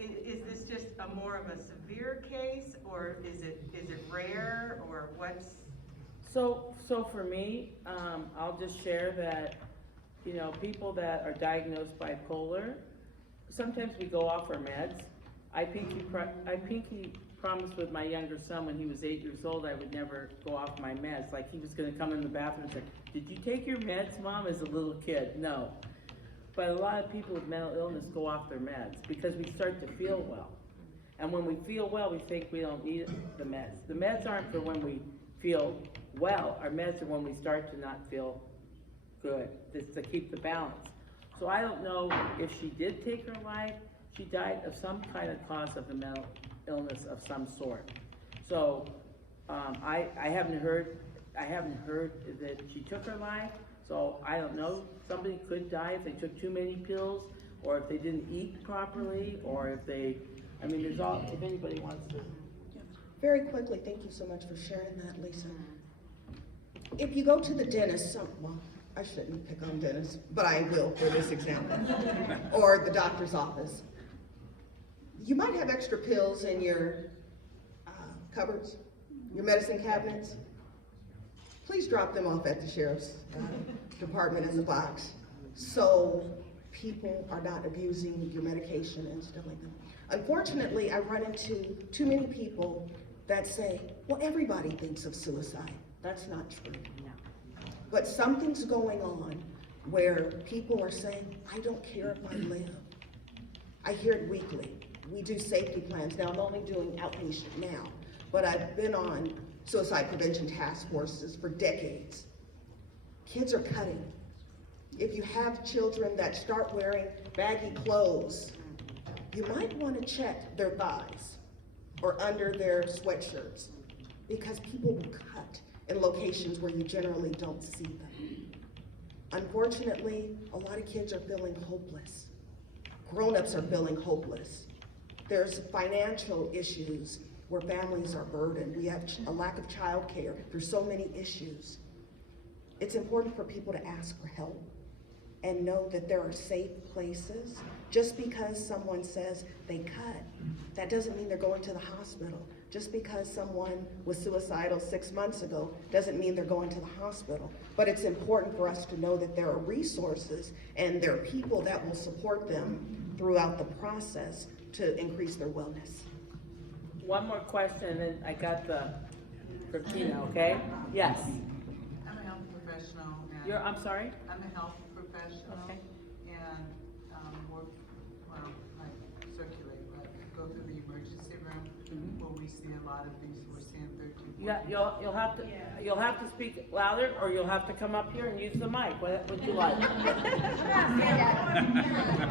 is this just more of a severe case, or is it rare, or what's? So for me, I'll just share that, you know, people that are diagnosed bipolar, sometimes we go off our meds. I pinky promised with my younger son when he was 8 years old I would never go off my meds. Like, he was gonna come in the bathroom and say, did you take your meds, Mom, as a little kid? No. But a lot of people with mental illness go off their meds because we start to feel well. And when we feel well, we think we don't need the meds. The meds aren't for when we feel well. Our meds are when we start to not feel good, just to keep the balance. So I don't know if she did take her life. She died of some kind of cause of a mental illness of some sort. So I haven't heard that she took her life. So I don't know, somebody could die if they took too many pills, or if they didn't eat properly, or if they, I mean, there's all, if anybody wants to. Very quickly, thank you so much for sharing that, Lisa. If you go to the dentist, well, I shouldn't pick on dentists, but I will for this example, or the doctor's office. You might have extra pills in your cupboards, your medicine cabinets. Please drop them off at the sheriff's department in the box so people are not abusing your medication and stuff like that. Unfortunately, I run into too many people that say, well, everybody thinks of suicide. That's not true. But something's going on where people are saying, I don't care if I live. I hear it weekly. We do safety plans. Now, I'm only doing outpatient now, but I've been on suicide prevention task forces for decades. Kids are cutting. If you have children that start wearing baggy clothes, you might want to check their thighs or under their sweatshirts, because people will cut in locations where you generally don't see them. Unfortunately, a lot of kids are feeling hopeless. Grown-ups are feeling hopeless. There's financial issues where families are burdened. We have a lack of childcare. There's so many issues. It's important for people to ask for help and know that there are safe places. Just because someone says they cut, that doesn't mean they're going to the hospital. Just because someone was suicidal 6 months ago doesn't mean they're going to the hospital. But it's important for us to know that there are resources and there are people that will support them throughout the process to increase their wellness. One more question, and then I got the Burkina, okay? Yes. I'm a health professional. And I'm sorry? I'm a health professional. Okay. And work, well, I circulate, but go through the emergency room where we see a lot of these. We're seeing 13. You'll have to speak louder, or you'll have to come up here and use the mic. What would you like?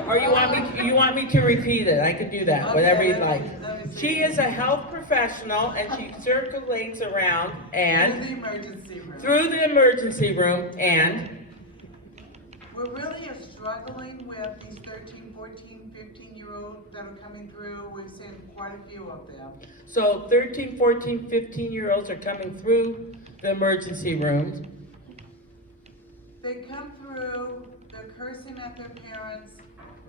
Or you want me to repeat it? I can do that. Okay, Whatever you'd like. let me see. She is a health professional, and she circulates around and Through the emergency room. through the emergency room, and We're really struggling with these 13, 14, 15-year-olds that are coming through. We've seen quite a few of them. so 13, 14, 15-year-olds are coming through the emergency rooms. They come through, they're cursing at their parents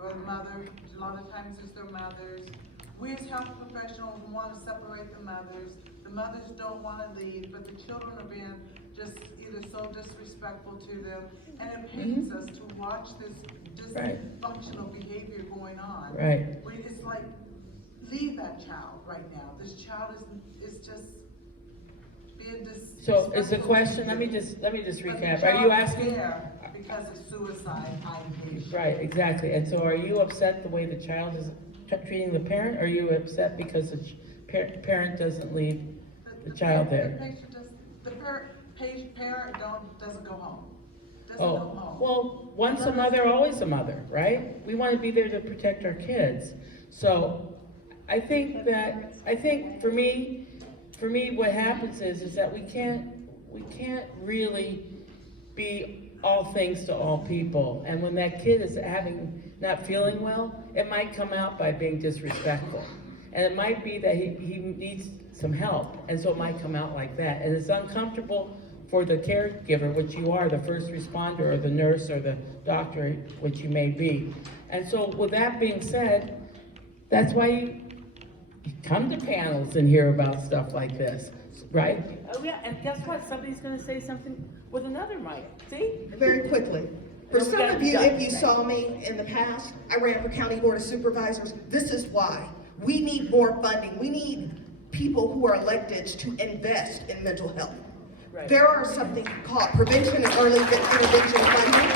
or the mother. A lot of times it's their mothers. We as health professionals want to separate the mothers. The mothers don't want to leave, but the children are being just either so disrespectful to them. And it pains us to watch this dysfunctional behavior going on. Right. It's like, leave that child right now. This child is just being disrespectful. So is the question, let me just But the recap. child Are you is asking? there because of suicide ideation. Right, exactly. And so are you upset the way the child is treating the parent, or are you upset because the parent doesn't leave the child there? Parent doesn't go home. Doesn't go home. Well, once a mother, always a mother, right? We want to be there to protect our kids. So I think for me, what happens is that we can't really be all things to all people. And when that kid is not feeling well, it might come out by being disrespectful. And it might be that he needs some help, and so it might come out like that. And it's uncomfortable for the caregiver, which you are, the first responder, or the nurse, or the doctor, which you may be. And so with that being said, that's why you come to panels and hear about stuff like this, right? Oh yeah, and guess what? Somebody's gonna say something with another mic, see? Very quickly. For some of you, if you saw me in the past, I ran for County Board of Supervisors. This is why. We need more funding. We need people who are elected to invest in mental health. Right. There are something called prevention and early intervention funding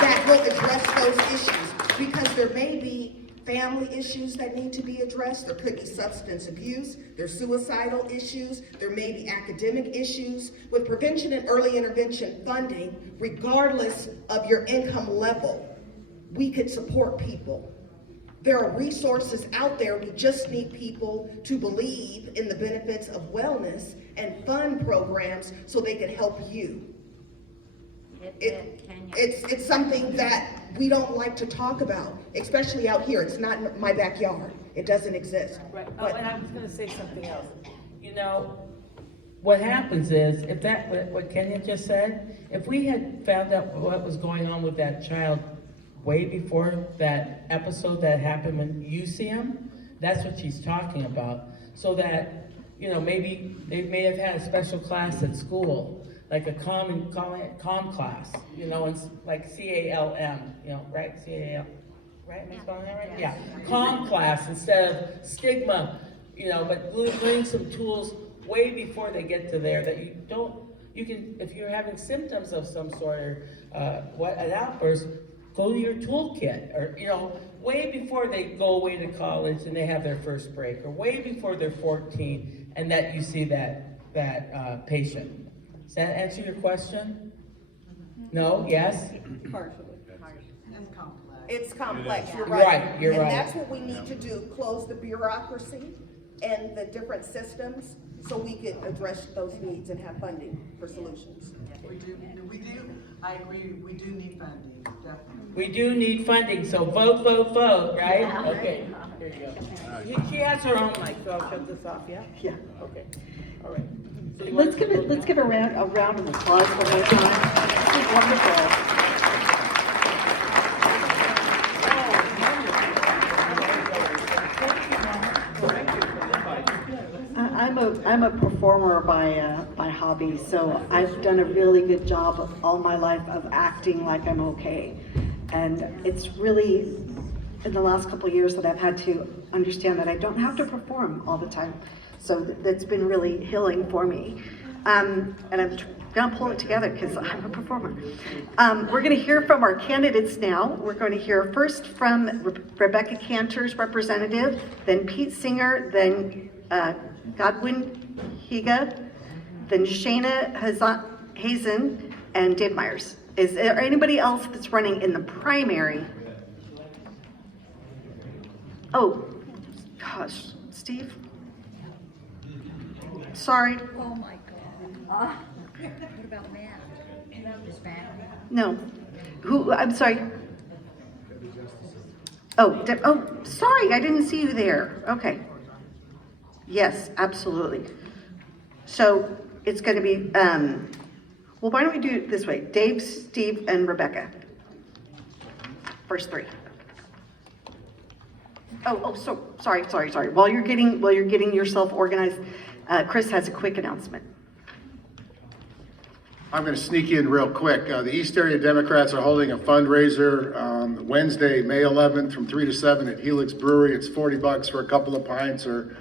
that will address those issues, because there may be family issues that need to be addressed. There could be substance abuse. There's suicidal issues. There may be academic issues. With prevention and early intervention funding, regardless of your income level, we could support people. There are resources out there. We just need people to believe in the benefits of wellness and fund programs so they can help you. It's something that we don't like to talk about, especially out here. It's not in my backyard. It doesn't exist. Right. Oh, But and I was going to say something else. You know, what happens is, if that, what Kenya just said, if we had found out what was going on with that child way before that episode that happened when you see him, that's what she's talking about. So that, you know, maybe they may have had a special class at school, like a comm class, you know, and like CALM, you know, right? CAL, right? Am I spelling that right? Yeah. Comm class instead of stigma, you know, but learning some tools way before they get to there that you can, if you're having symptoms of some sort or an outburst, go to your toolkit, or, you know, way before they go away to college and they have their first break, or way before they're 14 and that you see that patient. Does that answer your question? No? Yes? Partially. It's complex. It's complex, you're right. Right, you're right. And that's what we need to do, close the bureaucracy and the different systems so we can address those needs and have funding for solutions. We do, I agree, we do need funding, definitely. We do need funding, so vote, right? Okay, here you go. She has her own mic, so I'll shut this off, yeah? Yeah. Okay, all right. So you Let's want to- give a round of applause for her time. This is wonderful. I'm a performer by hobby, so I've done a really good job of all my life of acting like I'm okay. And it's really in the last couple of years that I've had to understand that I don't have to perform all the time. So that's been really healing for me. And I'm gonna pull it together because I'm a performer. We're gonna hear from our candidates now. We're going to hear first from Rebecca Kanter's representative, then Pete Singer, then Godwin Higa, then Shayna Hazen, and Dave Myers. Is there anybody else that's running in the primary? Oh, gosh, Steve? Sorry. Oh my God. What about Matt? Is Matt? No. Who, I'm sorry. Oh, sorry, I didn't see you there. Okay. Yes, absolutely. So it's going to be, well, why don't we do it this way? Dave, Steve, and Rebecca. First three. So sorry. While you're getting yourself organized, Chris has a quick announcement. I'm going to sneak in real quick. The East Area Democrats are holding a fundraiser Wednesday, May 11th from 3 to 7 at Helix Brewery. It's $40 for a couple of pints or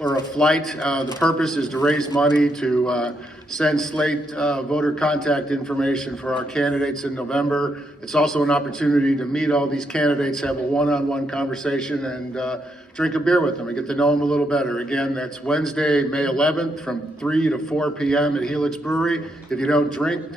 a flight. The purpose is to raise money to send slate voter contact information for our candidates in November. It's also an opportunity to meet all these candidates, have a one-on-one conversation, and drink a beer with them and get to know them a little better. Again, that's Wednesday, May 11th from 3 to 4 p.m. at Helix Brewery. If you don't drink,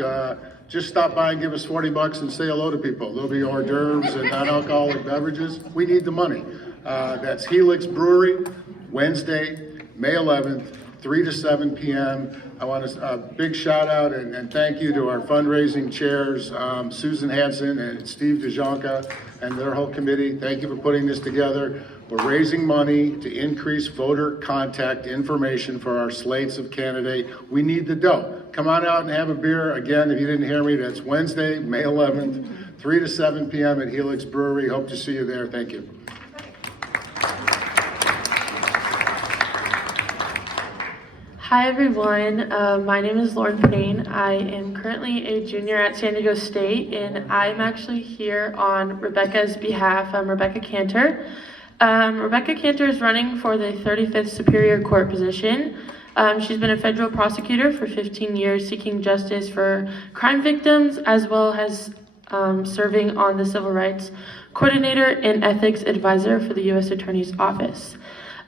just stop by and give us $40 and say hello to people. There'll be hors d'oeuvres and non-alcoholic beverages. We need the money. That's Helix Brewery, Wednesday, May 11th, 3 to 7 p.m. I want a big shout out and thank you to our fundraising chairs, Susan Hansen and Steve DeJonka and their whole committee. Thank you for putting this together. We're raising money to increase voter contact information for our slates of candidate. We need the dough. Come on out and have a beer. Again, if you didn't hear me, that's Wednesday, May 11th, 3 to 7 p.m. at Helix Brewery. Hope to see you there. Thank you. Hi everyone, my name is Lauren Payne. I am currently a junior at San Diego State and I'm actually here on Rebecca's behalf. I'm Rebecca Kanter. Rebecca Kanter is running for the 35th Superior Court position. She's been a federal prosecutor for 15 years seeking justice for crime victims as well as serving on the Civil Rights Coordinator and Ethics Advisor for the U.S. Attorney's Office.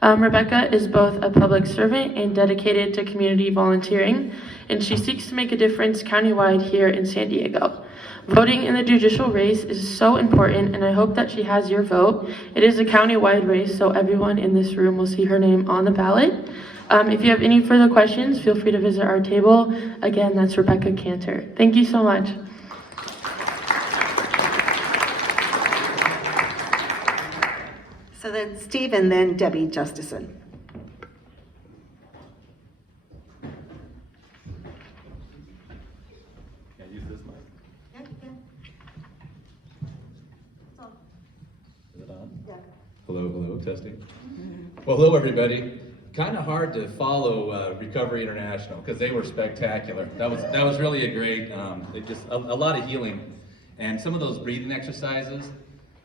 Rebecca is both a public servant and dedicated to community volunteering, and she seeks to make a difference countywide here in San Diego. Voting in the judicial race is so important, and I hope that she has your vote. It is a countywide race, so everyone in this room will see her name on the ballot. If you have any further questions, feel free to visit our table. Again, that's Rebecca Kanter. Thank you so much. So then Steve and then Debbie Justison. Hello, hello, testing. Well, hello everybody. Kind of hard to follow Recovery International because they were spectacular. That was really a great, a lot of healing. And some of those breathing exercises,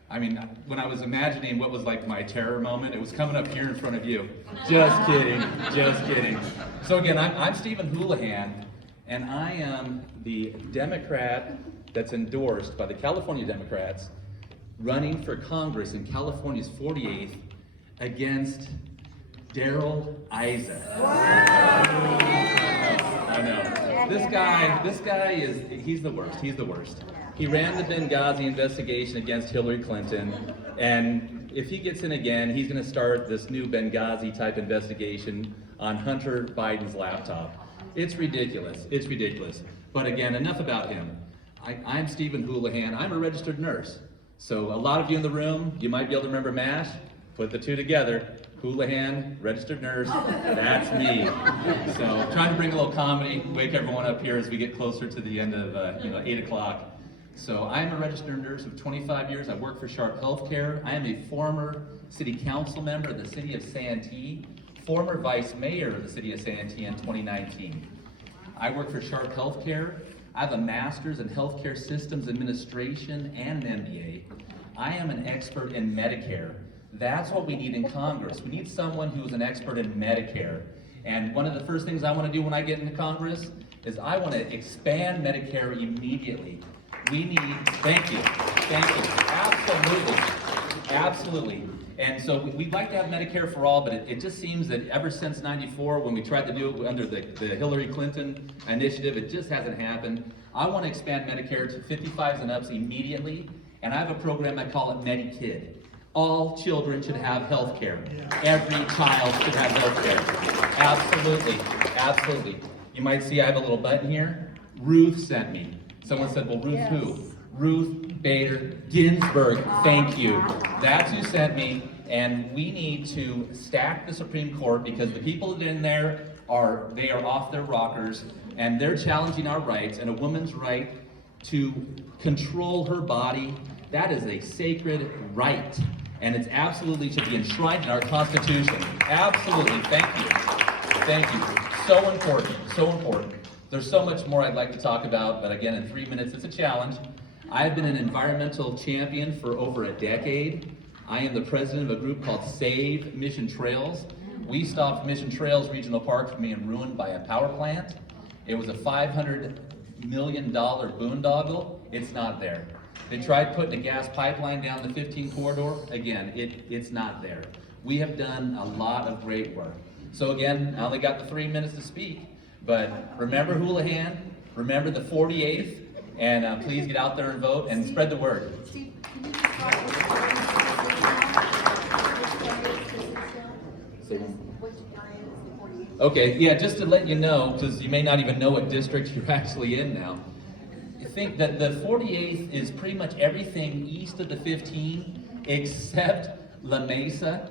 I mean, when I was imagining what was like my terror moment, it was coming up here in front of you. Just kidding, just kidding. So again, I'm Stephen Houlahan, and I am the Democrat that's endorsed by the California Democrats running for Congress in California's 48th against Darrell Issa. I know. This guy he's the worst. He's the worst. He ran the Benghazi investigation against Hillary Clinton, and if he gets in again, he's going to start this new Benghazi type investigation on Hunter Biden's laptop. It's ridiculous. It's ridiculous. But again, enough about him. I'm Stephen Houlahan. I'm a registered nurse. So a lot of you in the room, you might be able to remember MASH. Put the two together. Houlahan, registered nurse, that's me. So trying to bring a little comedy, wake everyone up here as we get closer to the end of 8 o'clock. So I'm a registered nurse of 25 years. I work for Sharp Healthcare. I am a former city council member of the city of Santee, former vice mayor of the city of Santee in 2019. I work for Sharp Healthcare. I have a master's in healthcare systems administration and an MBA. I am an expert in Medicare. That's what we need in Congress. We need someone who is an expert in Medicare. And one of the first things I want to do when I get into Congress is I want to expand Medicare immediately. We need, thank you, absolutely, absolutely. And so we'd like to have Medicare for all, but it just seems that ever since '94, when we tried to do it under the Hillary Clinton initiative, it just hasn't happened. I want to expand Medicare to 55s and ups immediately, and I have a program, I call it MediKid. All children should have health care. Every child should have health care. Absolutely, absolutely. You might see I have a little button here. Ruth sent me. Someone said, well, Ruth who? Ruth Bader Ginsburg, thank you. That's who sent me, and we need to stack the Supreme Court because the people that are in there are off their rockers, and they're challenging our rights, and a woman's right to control her body, that is a sacred right, and it's absolutely should be enshrined in our Constitution. Absolutely, thank you. Thank you. So important, so important. There's so much more I'd like to talk about, but again, in 3 minutes, it's a challenge. I've been an environmental champion for over a decade. I am the president of a group called Save Mission Trails. We stopped Mission Trails Regional Park from being ruined by a power plant. It was a $500 million boondoggle. It's not there. They tried putting a gas pipeline down the 15 corridor. Again, it's not there. We have done a lot of great work. So again, I only got the 3 minutes to speak, but remember Houlahan, remember the 48th, and please get out there and vote and spread the word. Steve, can you describe which area is the 48th? Okay, yeah, just to let you know, because you may not even know what district you're actually in now. I think that the 48th is pretty much everything east of the 15 except La Mesa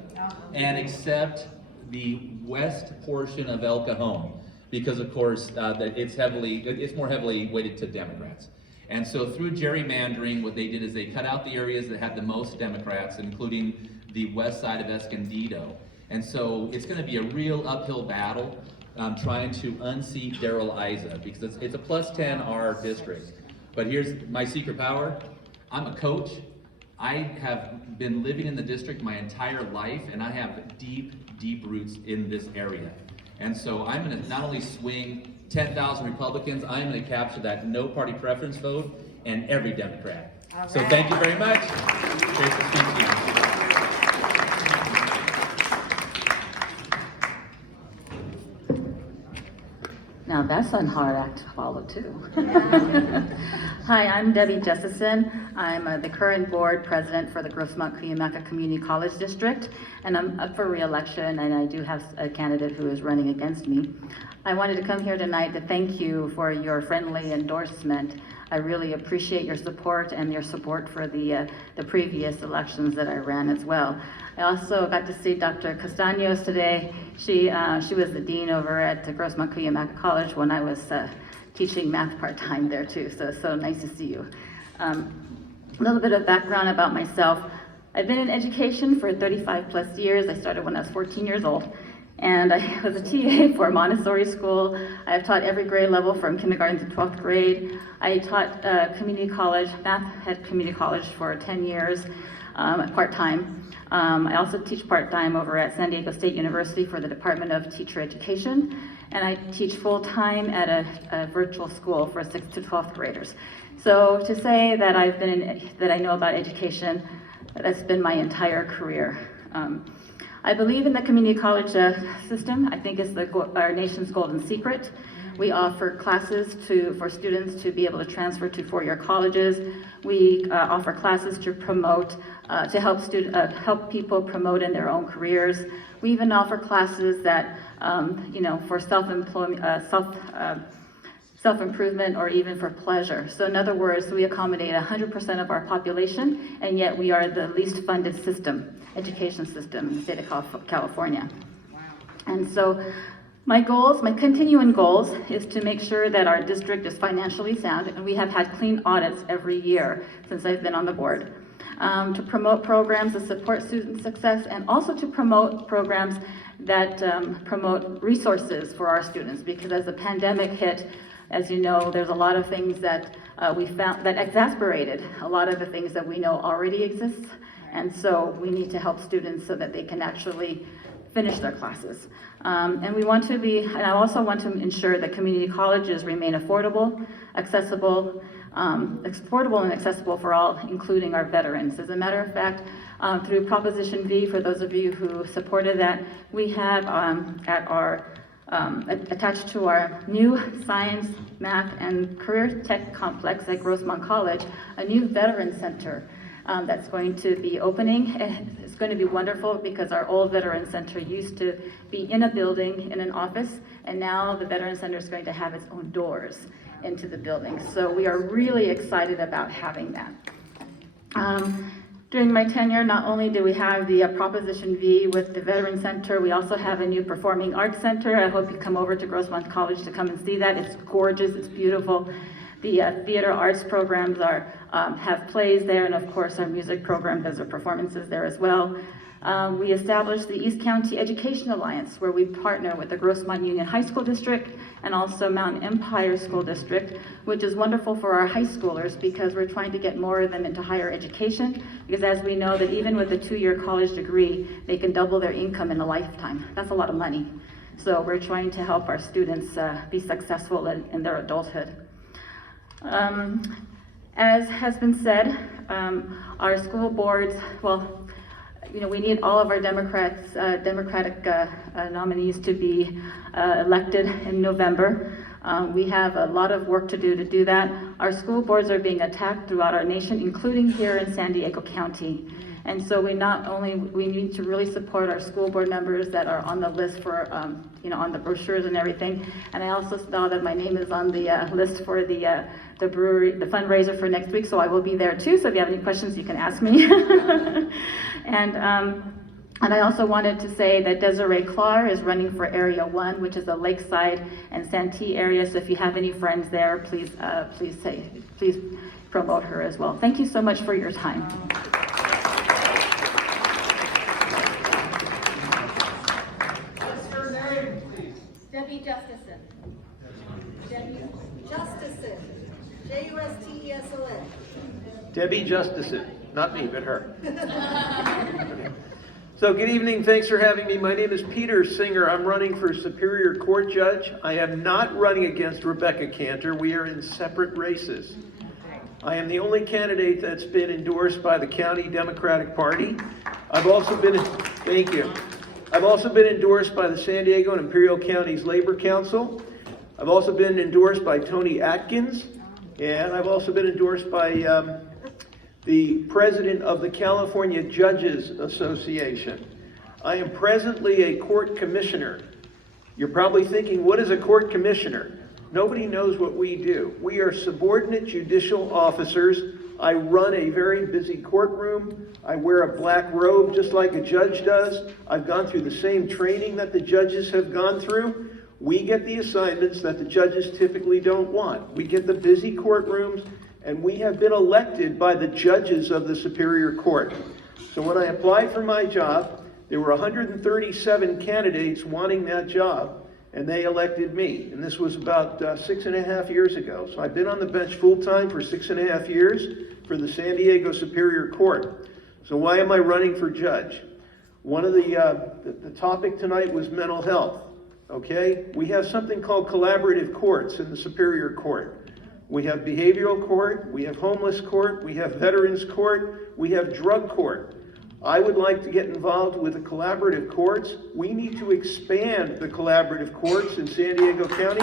and except the west portion of El Cajon, because of course it's more heavily weighted to Democrats. And so through gerrymandering, what they did is they cut out the areas that had the most Democrats, including the west side of Escondido. And so it's going to be a real uphill battle trying to unseat Darrell Issa, because it's a plus 10 R district. But here's my secret power. I'm a coach. I have been living in the district my entire life, and I have deep, deep roots in this area. And so I'm going to not only swing 10,000 Republicans, I'm going to capture that no party preference vote and every Democrat. Right. So thank you very much. Great to speak to you. Now that's a hard act to follow too. Hi, I'm Debbie Jefferson. I'm the current board president for the Grossmont Cuyamaca Community College District, and I'm up for re-election, and I do have a candidate who is running against me. I wanted to come here tonight to thank you for your friendly endorsement. I really appreciate your support and your support for the previous elections that I ran as well. I also got to see Dr. Castaños today. She was the dean over at Grossmont Cuyamaca College when I was teaching math part-time there too, so nice to see you. A little bit of background about myself. I've been in education for 35 plus years. I started when I was 14 years old. And I was a TA for a Montessori school. I have taught every grade level from kindergarten to 12th grade. I taught community college, math at community college for 10 years, part-time. I also teach part-time over at San Diego State University for the Department of Teacher Education. And I teach full-time at a virtual school for 6th to 12th graders. So to say that that I know about education, that's been my entire career. I believe in the community college system. I think it's our nation's golden secret. We offer classes for students to be able to transfer to four-year colleges. We offer classes to promote, to help people promote in their own careers. We even offer classes that, for self-employment, self-improvement, or even for pleasure. So in other words, we accommodate 100% of our population, and yet we are the least funded education system in the state of California. And so my continuing goals is to make sure that our district is financially sound, and we have had clean audits every year since I've been on the board. To promote programs that support student success, and also to promote programs that promote resources for our students, because as the pandemic hit, as you know, there's a lot of things that we found that exasperated a lot of the things that we know already exist. And so we need to help students so that they can actually finish their classes. And I also want to ensure that community colleges remain affordable, accessible, affordable and accessible for all, including our veterans. As a matter of fact, through Proposition V, for those of you who supported that, we have attached to our new science, math, and career tech complex at Grossmont College, a new veteran center that's going to be opening. It's going to be wonderful because our old veteran center used to be in a building, in an office, and now the veteran center is going to have its own doors into the building. So we are really excited about having that. During my tenure, not only do we have the Proposition V with the Veteran Center, we also have a new Performing Arts Center. I hope you come over to Grossmont College to come and see that. It's gorgeous, it's beautiful. The theater arts programs have plays there, and of course our music program does their performances there as well. We established the East County Education Alliance, where we partner with the Grossmont Union High School District and also Mountain Empire School District, which is wonderful for our high schoolers because we're trying to get more of them into higher education, because as we know that even with a 2-year college degree, they can double their income in a lifetime. That's a lot of money. So we're trying to help our students be successful in their adulthood. As has been said, our school boards, we need all of our Democratic nominees to be elected in November. We have a lot of work to do that. Our school boards are being attacked throughout our nation, including here in San Diego County. And so we need to really support our school board members that are on the list for, on the brochures and everything. And I also saw that my name is on the list for the brewery, the fundraiser for next week, so I will be there too. So if you have any questions, you can ask me. And I also wanted to say that Desiree Clark is running for Area 1, which is the Lakeside and Santee area. So if you have any friends there, please promote her as well. Thank you so much for your time. Debbie Jefferson. Debbie Jefferson. Justeson. Debbie Jefferson. Not me, but her. So good evening, thanks for having me. My name is Peter Singer. I'm running for Superior Court Judge. I am not running against Rebecca Kanter. We are in separate races. I am the only candidate that's been endorsed by the County Democratic Party. I've also been endorsed by the San Diego and Imperial Counties Labor Council. I've also been endorsed by Tony Atkins, and I've also been endorsed by the president of the California Judges Association. I am presently a court commissioner. You're probably thinking, what is a court commissioner? Nobody knows what we do. We are subordinate judicial officers. I run a very busy courtroom. I wear a black robe just like a judge does. I've gone through the same training that the judges have gone through. We get the assignments that the judges typically don't want. We get the busy courtrooms, and we have been elected by the judges of the Superior Court. So when I applied for my job, there were 137 candidates wanting that job, and they elected me. And this was about 6.5 years ago. So I've been on the bench full-time for 6.5 years for the San Diego Superior Court. So why am I running for judge? One of the topic tonight was mental health, okay? We have something called collaborative courts in the Superior Court. We have behavioral court, we have homeless court, we have veterans court, we have drug court. I would like to get involved with the collaborative courts. We need to expand the collaborative courts in San Diego County.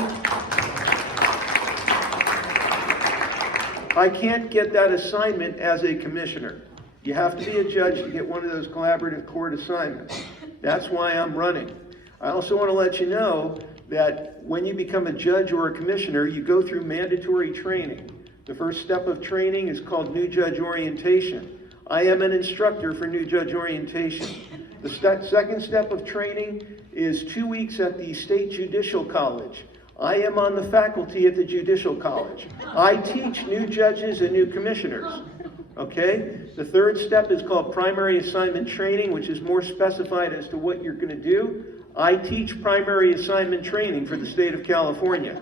I can't get that assignment as a commissioner. You have to be a judge to get one of those collaborative court assignments. That's why I'm running. I also want to let you know that when you become a judge or a commissioner, you go through mandatory training. The first step of training is called new judge orientation. I am an instructor for new judge orientation. The second step of training is 2 weeks at the State Judicial College. I am on the faculty at the Judicial College. I teach new judges and new commissioners. Okay? The third step is called primary assignment training, which is more specified as to what you're going to do. I teach primary assignment training for the state of California.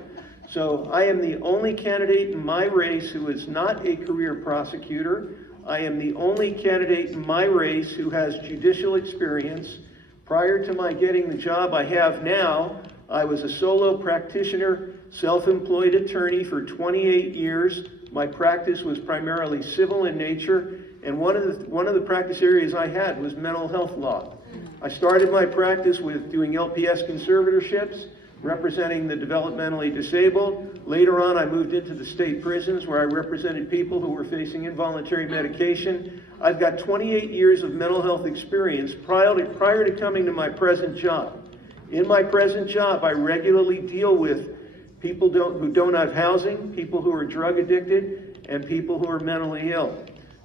So I am the only candidate in my race who is not a career prosecutor. I am the only candidate in my race who has judicial experience. Prior to my getting the job I have now, I was a solo practitioner, self-employed attorney for 28 years. My practice was primarily civil in nature, and one of the practice areas I had was mental health law. I started my practice with doing LPS conservatorships, representing the developmentally disabled. Later on, I moved into the state prisons where I represented people who were facing involuntary medication. I've got 28 years of mental health experience prior to coming to my present job. In my present job, I regularly deal with people who don't have housing, people who are drug addicted, and people who are mentally ill.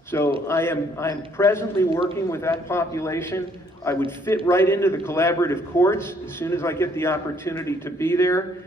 So I am presently working with that population. I would fit right into the collaborative courts as soon as I get the opportunity to be there.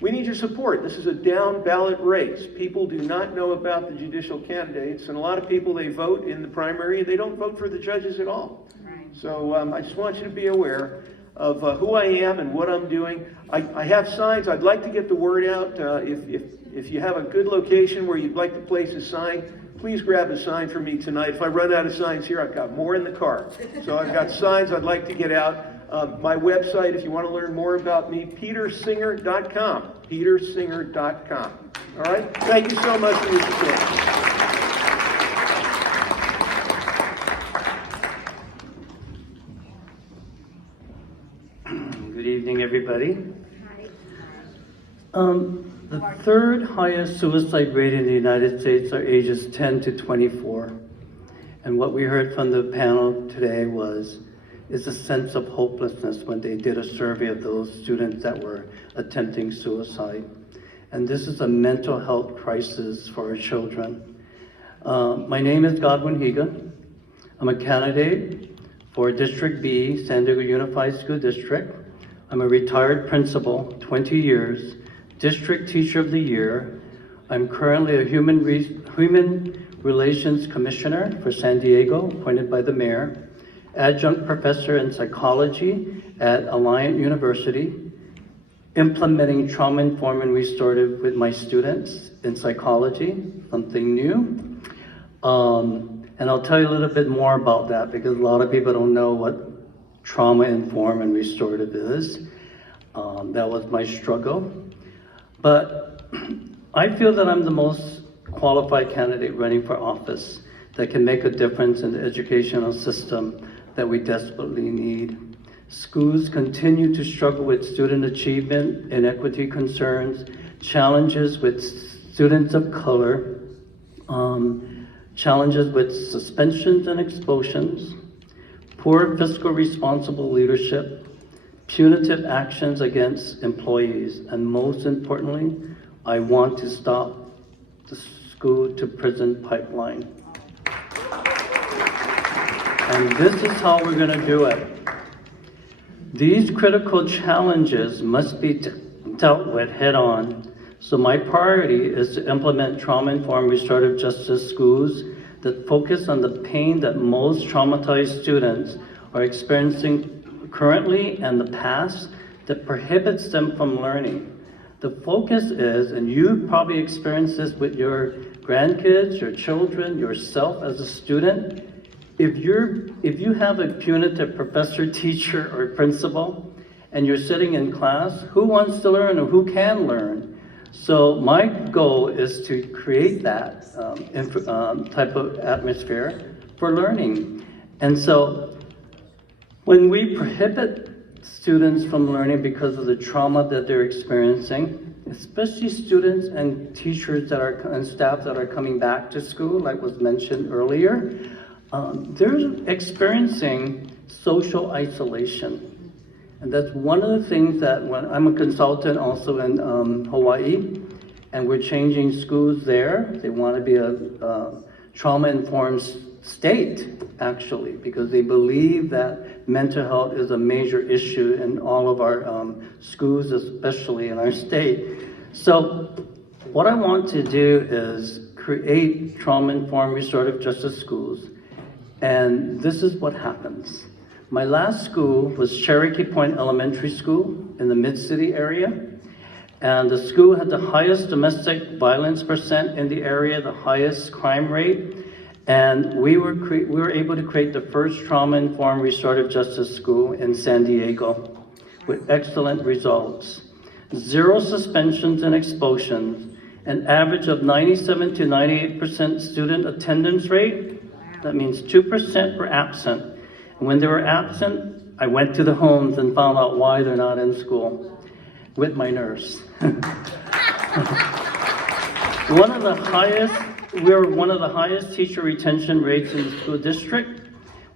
We need your support. This is a down ballot race. People do not know about the judicial candidates, and a lot of people, they vote in the primary and they don't vote for the judges at all. So I just want you to be aware of who I am and what I'm doing. I have signs. I'd like to get the word out. If you have a good location where you'd like to place a sign, please grab a sign for me tonight. If I run out of signs here, I've got more in the car. So I've got signs I'd like to get out. My website, if you want to learn more about me, petersinger.com. petersinger.com. All right? Thank you so much for your support. Good evening, everybody. The third highest suicide rate in the United States are ages 10 to 24. And what we heard from the panel today is a sense of hopelessness when they did a survey of those students that were attempting suicide. And this is a mental health crisis for our children. My name is Godwin Higa. I'm a candidate for District B, San Diego Unified School District. I'm a retired principal, 20 years, District Teacher of the Year. I'm currently a Human Relations Commissioner for San Diego, appointed by the Mayor, Adjunct Professor in Psychology at Alliant University, implementing trauma-informed and restorative with my students in psychology, something new. And I'll tell you a little bit more about that because a lot of people don't know what trauma-informed and restorative is. That was my struggle. But I feel that I'm the most qualified candidate running for office that can make a difference in the educational system that we desperately need. Schools continue to struggle with student achievement, inequity concerns, challenges with students of color, challenges with suspensions and expulsions, poor fiscal responsible leadership, punitive actions against employees, and most importantly, I want to stop the school to prison pipeline. And this is how we're going to do it. These critical challenges must be dealt with head on. So my priority is to implement trauma-informed restorative justice schools that focus on the pain that most traumatized students are experiencing currently and the past that prohibits them from learning. The focus is, and you probably experienced this with your grandkids, your children, yourself as a student, if you have a punitive professor, teacher, or principal, and you're sitting in class, who wants to learn or who can learn? So my goal is to create that type of atmosphere for learning. And so when we prohibit students from learning because of the trauma that they're experiencing, especially students and teachers and staff that are coming back to school, like was mentioned earlier, they're experiencing social isolation. And that's one of the things that when I'm a consultant also in Hawaii, and we're changing schools there. They want to be a trauma-informed state, actually, because they believe that mental health is a major issue in all of our schools, especially in our state. So what I want to do is create trauma-informed restorative justice schools. And this is what happens. My last school was Cherokee Point Elementary School in the Mid-City area. And the school had the highest domestic violence percent in the area, the highest crime rate. And we were able to create the first trauma-informed restorative justice school in San Diego with excellent results. 0 suspensions and expulsions, an average of 97 to 98% student attendance rate. That means 2% were absent. And when they were absent, I went to the homes and found out why they're not in school with my nurse. We were one of the highest teacher retention rates in the school district.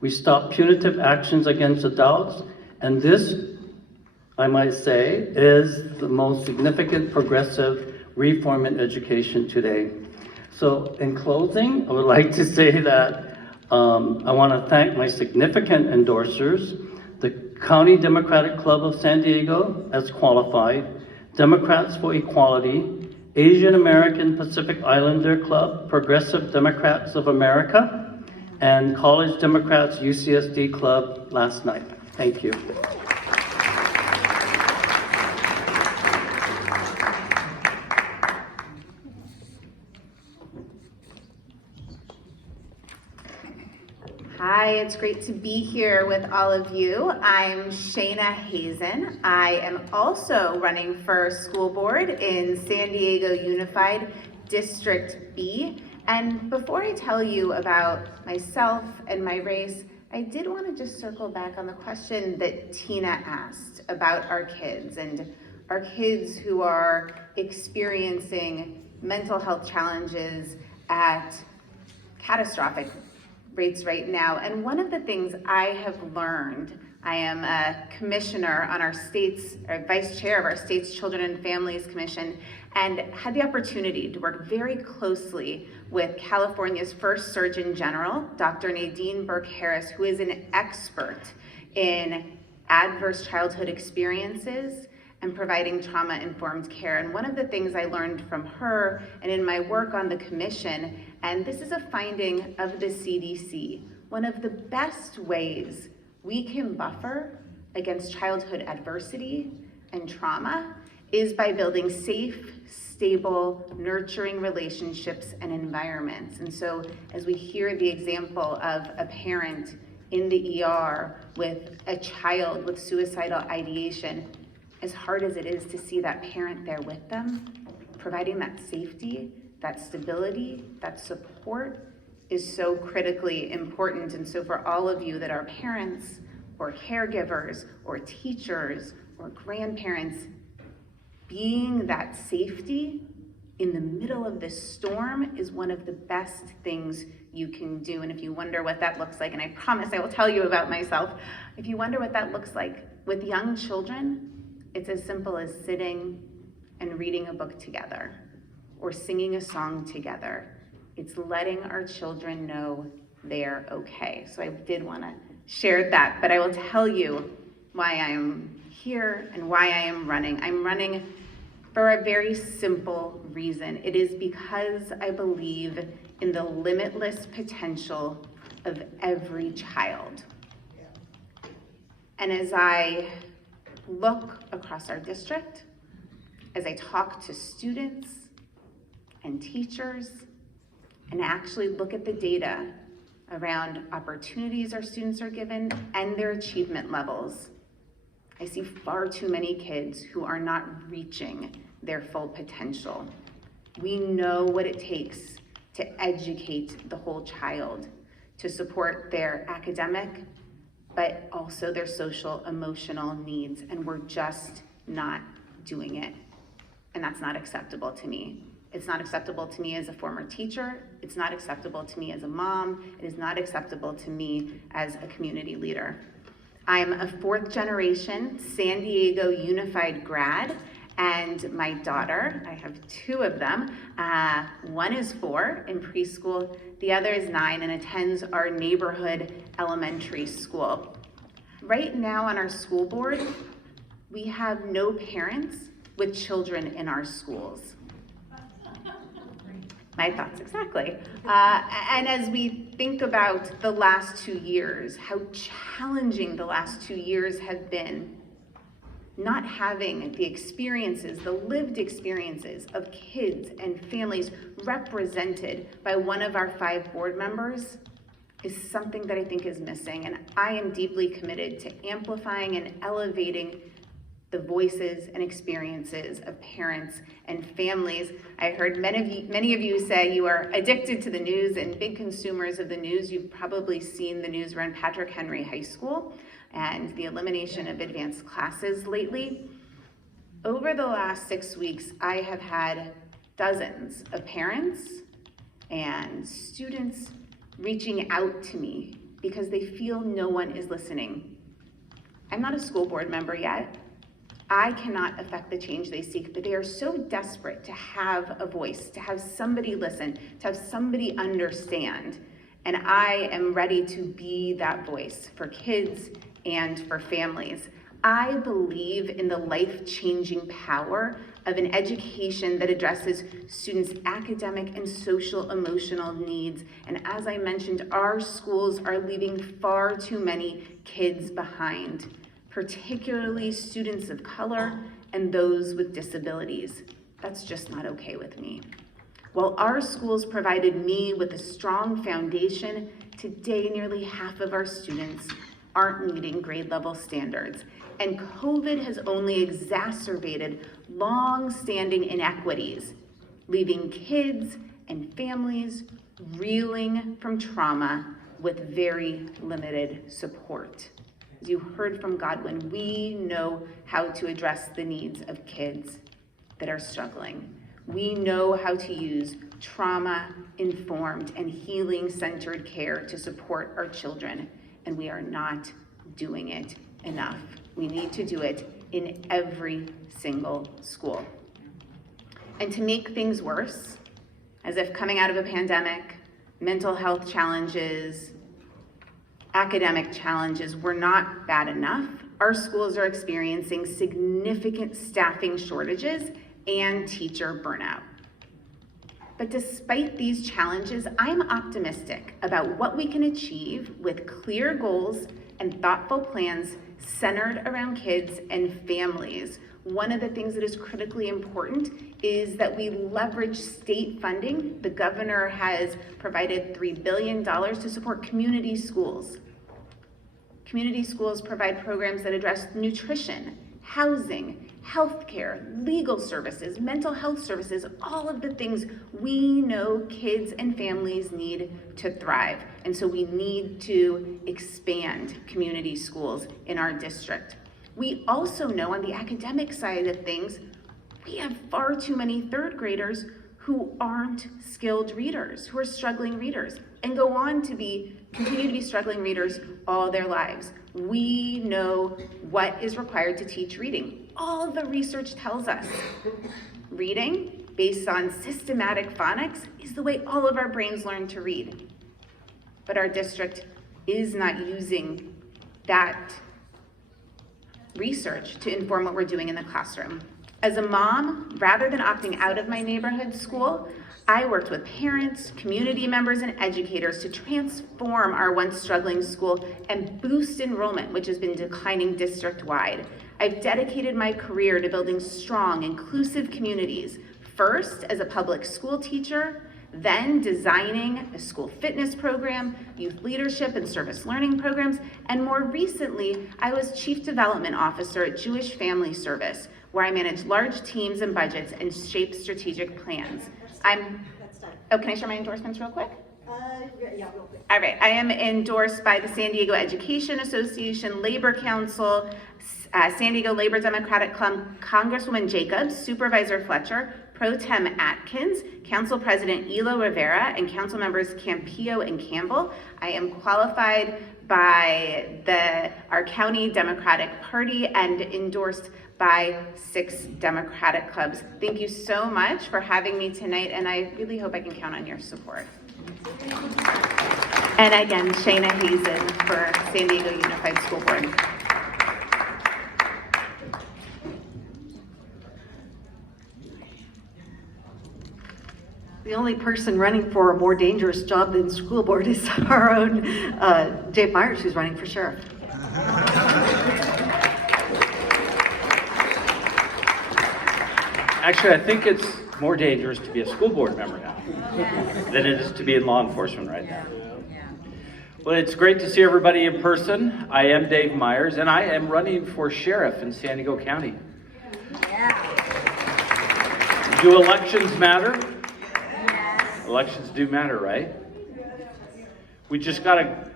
We stopped punitive actions against adults, and this, I might say, is the most significant progressive reform in education today. So in closing, I would like to say that I want to thank my significant endorsers, the County Democratic Club of San Diego as qualified, Democrats for Equality, Asian American Pacific Islander Club, Progressive Democrats of America, and College Democrats UCSD Club last night. Thank you. Hi, it's great to be here with all of you. I'm Shayna Hazen. I am also running for school board in San Diego Unified District B. And before I tell you about myself and my race, I did want to just circle back on the question that Tina asked about our kids and our kids who are experiencing mental health challenges at catastrophic rates right now. And one of the things I have learned, I am a commissioner on our state's, or vice chair of our state's Children and Families Commission, and had the opportunity to work very closely with California's first Surgeon General, Dr. Nadine Burke-Harris, who is an expert in adverse childhood experiences and providing trauma-informed care. And one of the things I learned from her and in my work on the commission, and this is a finding of the CDC, one of the best ways we can buffer against childhood adversity and trauma is by building safe, stable, nurturing relationships and environments. And so as we hear the example of a parent in the ER with a child with suicidal ideation, as hard as it is to see that parent there with them, providing that safety, that stability, that support is so critically important. And so for all of you that are parents or caregivers or teachers or grandparents, being that safety in the middle of this storm is one of the best things you can do. And if you wonder what that looks like, and I promise I will tell you about myself, if you wonder what that looks like with young children, it's as simple as sitting and reading a book together or singing a song together. It's letting our children know they're okay. So I did want to share that, but I will tell you why I'm here and why I am running. I'm running for a very simple reason. It is because I believe in the limitless potential of every child. And as I look across our district, as I talk to students and teachers, and actually look at the data around opportunities our students are given and their achievement levels, I see far too many kids who are not reaching their full potential. We know what it takes to educate the whole child, to support their academic, but also their social, emotional needs, and we're just not doing it. And that's not acceptable to me. It's not acceptable to me as a former teacher. It's not acceptable to me as a mom. It is not acceptable to me as a community leader. I'm a fourth generation San Diego Unified grad, and my daughter, I have two of them. One is 4 in preschool, the other is 9 and attends our neighborhood elementary school. Right now on our school board, we have no parents with children in our schools. My thoughts, exactly. And as we think about the last 2 years, how challenging the last 2 years have been, not having the experiences, the lived experiences of kids and families represented by one of our 5 board members is something that I think is missing. And I am deeply committed to amplifying and elevating the voices and experiences of parents and families. I heard many of you say you are addicted to the news and big consumers of the news. You've probably seen the news around Patrick Henry High School and the elimination of advanced classes lately. Over the last 6 weeks, I have had dozens of parents and students reaching out to me because they feel no one is listening. I'm not a school board member yet. I cannot affect the change they seek, but they are so desperate to have a voice, to have somebody listen, to have somebody understand. And I am ready to be that voice for kids and for families. I believe in the life-changing power of an education that addresses students' academic and social emotional needs. And as I mentioned, our schools are leaving far too many kids behind, particularly students of color and those with disabilities. That's just not okay with me. While our schools provided me with a strong foundation, today nearly half of our students aren't meeting grade level standards. And COVID has only exacerbated long-standing inequities, leaving kids and families reeling from trauma with very limited support. As you heard from Godwin, we know how to address the needs of kids that are struggling. We know how to use trauma-informed and healing-centered care to support our children, and we are not doing it enough. We need to do it in every single school. And to make things worse, as if coming out of a pandemic, mental health challenges, academic challenges were not bad enough, our schools are experiencing significant staffing shortages and teacher burnout. But despite these challenges, I'm optimistic about what we can achieve with clear goals and thoughtful plans centered around kids and families. One of the things that is critically important is that we leverage state funding. The governor has provided $3 billion to support community schools. Community schools provide programs that address nutrition, housing, healthcare, legal services, mental health services, all of the things we know kids and families need to thrive. And so we need to expand community schools in our district. We also know on the academic side of things, we have far too many third graders who aren't skilled readers, who are struggling readers, and go on to continue to be struggling readers all their lives. We know what is required to teach reading. All the research tells us reading, based on systematic phonics, is the way all of our brains learn to read. But our district is not using that research to inform what we're doing in the classroom. As a mom, rather than opting out of my neighborhood school, I worked with parents, community members, and educators to transform our once struggling school and boost enrollment, which has been declining district-wide. I've dedicated my career to building strong, inclusive communities, first as a public school teacher, then designing a school fitness program, youth leadership and service learning programs, and more recently, I was Chief Development Officer at Jewish Family Service, where I manage large teams and budgets and shape strategic plans. Oh, can I share my endorsements real quick? Yeah, real quick. All right, I am endorsed by the San Diego Education Association, Labor Council, San Diego Labor Democratic Club, Congresswoman Jacobs, Supervisor Fletcher, Pro Tem Atkins, Council President Elo Rivera, and Council Members Campillo and Campbell. I am qualified by our County Democratic Party and endorsed by 6 Democratic clubs. Thank you so much for having me tonight, and I really hope I can count on your support. And again, Shayna Hazen for San Diego Unified School Board. The only person running for a more dangerous job than school board is our own Dave Myers, who's running for sheriff. Actually, I think it's more dangerous to be a school board member now than it is to be in law enforcement right now. Well, it's great to see everybody in person. I am Dave Myers, and I am running for sheriff in San Diego County. Do elections matter? Elections do matter, right? We just got a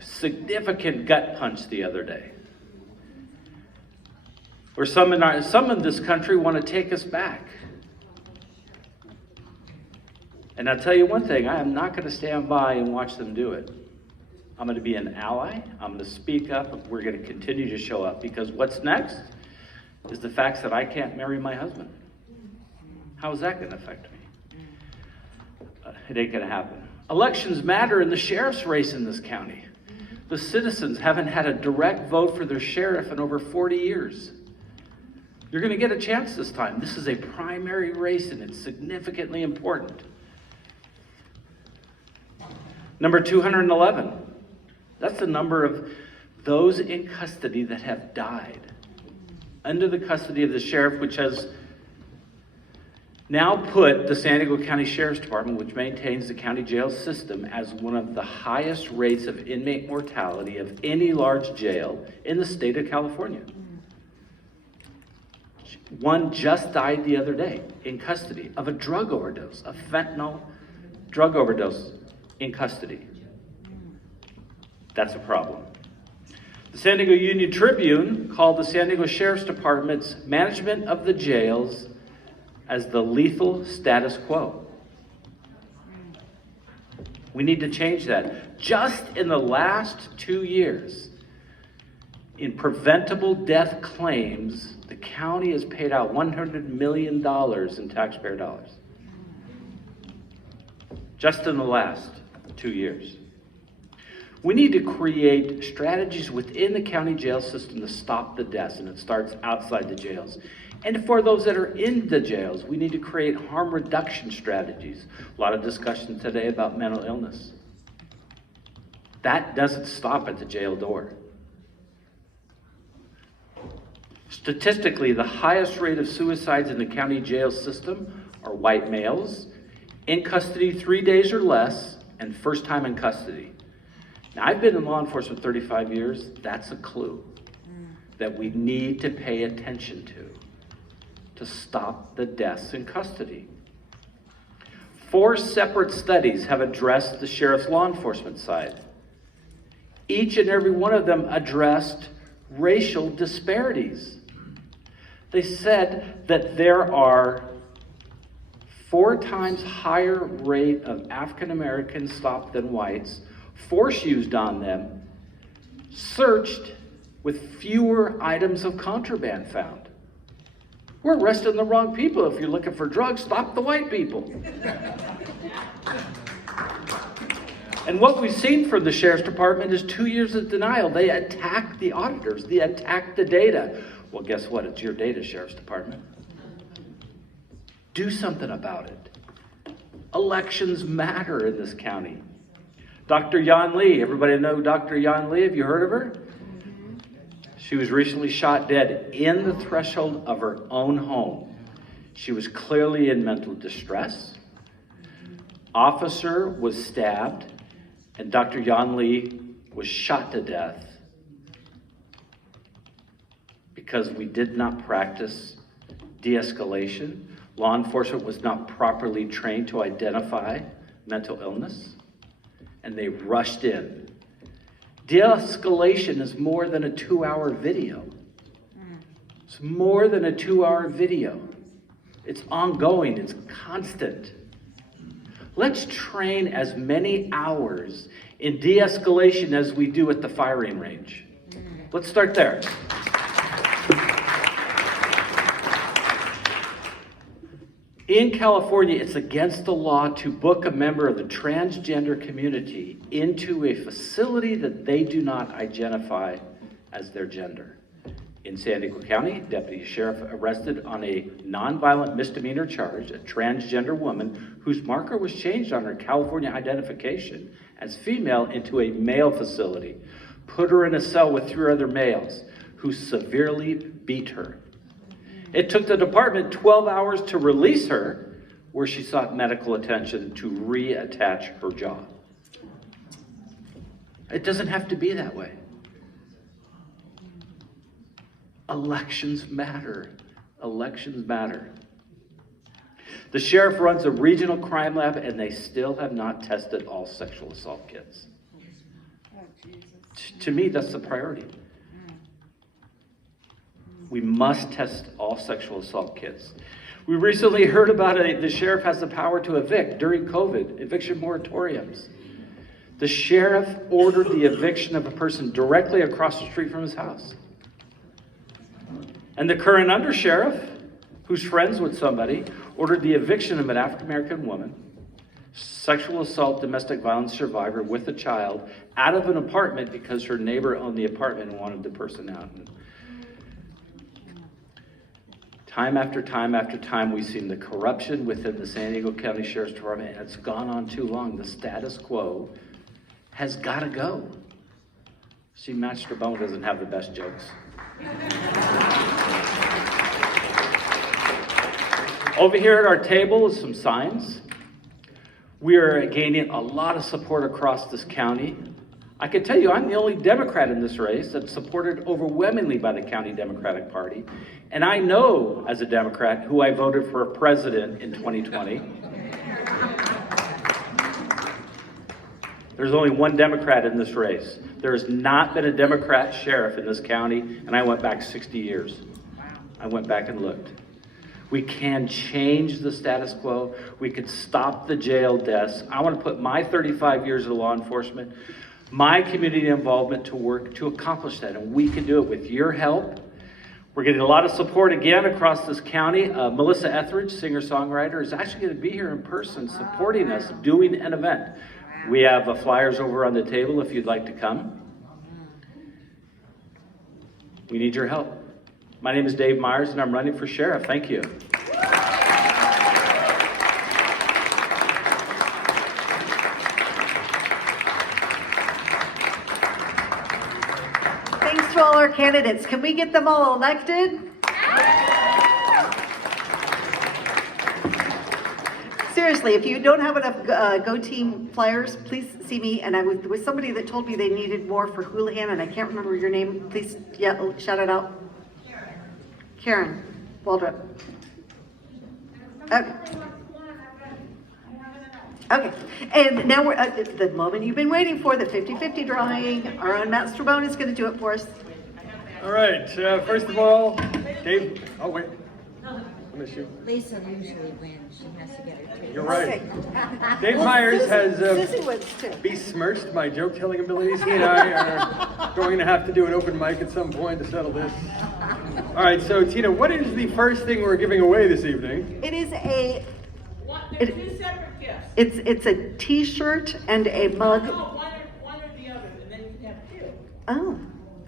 significant gut punch the other day, where some in this country want to take us back. And I'll tell you one thing, I am not going to stand by and watch them do it. I'm going to be an ally, I'm going to speak up, and we're going to continue to show up, because what's next is the fact that I can't marry my husband. How is that going to affect me? It ain't going to happen. Elections matter in the sheriff's race in this county. The citizens haven't had a direct vote for their sheriff in over 40 years. You're going to get a chance this time. This is a primary race, and it's significantly important. Number 211. That's the number of those in custody that have died under the custody of the sheriff, which has now put the San Diego County Sheriff's Department, which maintains the county jail system, as one of the highest rates of inmate mortality of any large jail in the state of California. One just died the other day in custody of a drug overdose, a fentanyl drug overdose in custody. That's a problem. The San Diego Union Tribune called the San Diego Sheriff's Department's management of the jails as the lethal status quo. We need to change that. Just in the last 2 years, in preventable death claims, the county has paid out $100 million in taxpayer dollars. Just in the last 2 years. We need to create strategies within the county jail system to stop the deaths, and it starts outside the jails. And for those that are in the jails, we need to create harm reduction strategies. A lot of discussion today about mental illness. That doesn't stop at the jail door. Statistically, the highest rate of suicides in the county jail system are white males, in custody 3 days or less, and first time in custody. Now, I've been in law enforcement 35 years. That's a clue that we need to pay attention to stop the deaths in custody. 4 separate studies have addressed the sheriff's law enforcement side. Each and every one of them addressed racial disparities. They said that there are 4 times higher rate of African Americans stopped than whites, force used on them, searched with fewer items of contraband found. We're arresting the wrong people. If you're looking for drugs, stop the white people. And what we've seen from the Sheriff's Department is 2 years of denial. They attack the auditors. They attack the data. Well, guess what? It's your data, Sheriff's Department. Do something about it. Elections matter in this county. Dr. Yan Lee, everybody know Dr. Yan Lee? Have you heard of her? She was recently shot dead in the threshold of her own home. She was clearly in mental distress. Officer was stabbed, and Dr. Yan Lee was shot to death because we did not practice de-escalation. Law enforcement was not properly trained to identify mental illness, and they rushed in. De-escalation is more than a 2-hour video. It's more than a 2-hour video. It's ongoing, it's constant. Let's train as many hours in de-escalation as we do at the firing range. Let's start there. In California, it's against the law to book a member of the transgender community into a facility that they do not identify as their gender. In San Diego County, Deputy Sheriff arrested on a nonviolent misdemeanor charge a transgender woman whose marker was changed on her California identification as female into a male facility, put her in a cell with 3 other males who severely beat her. It took the department 12 hours to release her, where she sought medical attention to reattach her jaw. It doesn't have to be that way. Elections matter. Elections matter. The sheriff runs a regional crime lab, and they still have not tested all sexual assault kits. To me, that's the priority. We must test all sexual assault kits. We recently heard about the sheriff has the power to evict during COVID, eviction moratoriums. The sheriff ordered the eviction of a person directly across the street from his house. And the current undersheriff, who's friends with somebody, ordered the eviction of an African-American woman, sexual assault, domestic violence survivor with a child, out of an apartment because her neighbor owned the apartment and wanted the person out. Time after time after time, we've seen the corruption within the San Diego County Sheriff's Department, and it's gone on too long. The status quo has got to go. See, Matt Strabone doesn't have the best jokes. Over here at our table is some signs. We are gaining a lot of support across this county. I can tell you I'm the only Democrat in this race that's supported overwhelmingly by the County Democratic Party. And I know, as a Democrat, who I voted for president in 2020. There's only one Democrat in this race. There has not been a Democrat sheriff in this county, and I went back 60 years. I went back and looked. We can change the status quo. We could stop the jail deaths. I want to put my 35 years of law enforcement, my community involvement to work to accomplish that, and we can do it with your help. We're getting a lot of support again across this county. Melissa Etheridge, singer-songwriter, is actually going to be here in person supporting us, doing an event. We have flyers over on the table if you'd like to come. We need your help. My name is Dave Myers, and I'm running for sheriff. Thank you. Thanks to all our candidates. Can we get them all elected? Seriously, if you don't have enough Go Team flyers, please see me. And I was, there was somebody that told me they needed more for Houlahan, and I can't remember your name. Please, shout it out. Karen Waldrop. Okay. Okay, and now we're at the moment you've been waiting for, the 50-50 drawing. Our own Matt Strabone is going to do it for us. All right, first of all, Dave, oh wait, I miss you. Lisa usually wins. She has to get her tape. You're right. Okay. Dave Well, Myers has Susie wins too. besmirched my joke-telling abilities. He and I are going to have to do an open mic at some point to settle this. All right, so Tina, what is the first thing we're giving away this evening? It is a. There's two separate gifts. It's a T-shirt and a mug. No, one or the other, and then you can have two. Oh,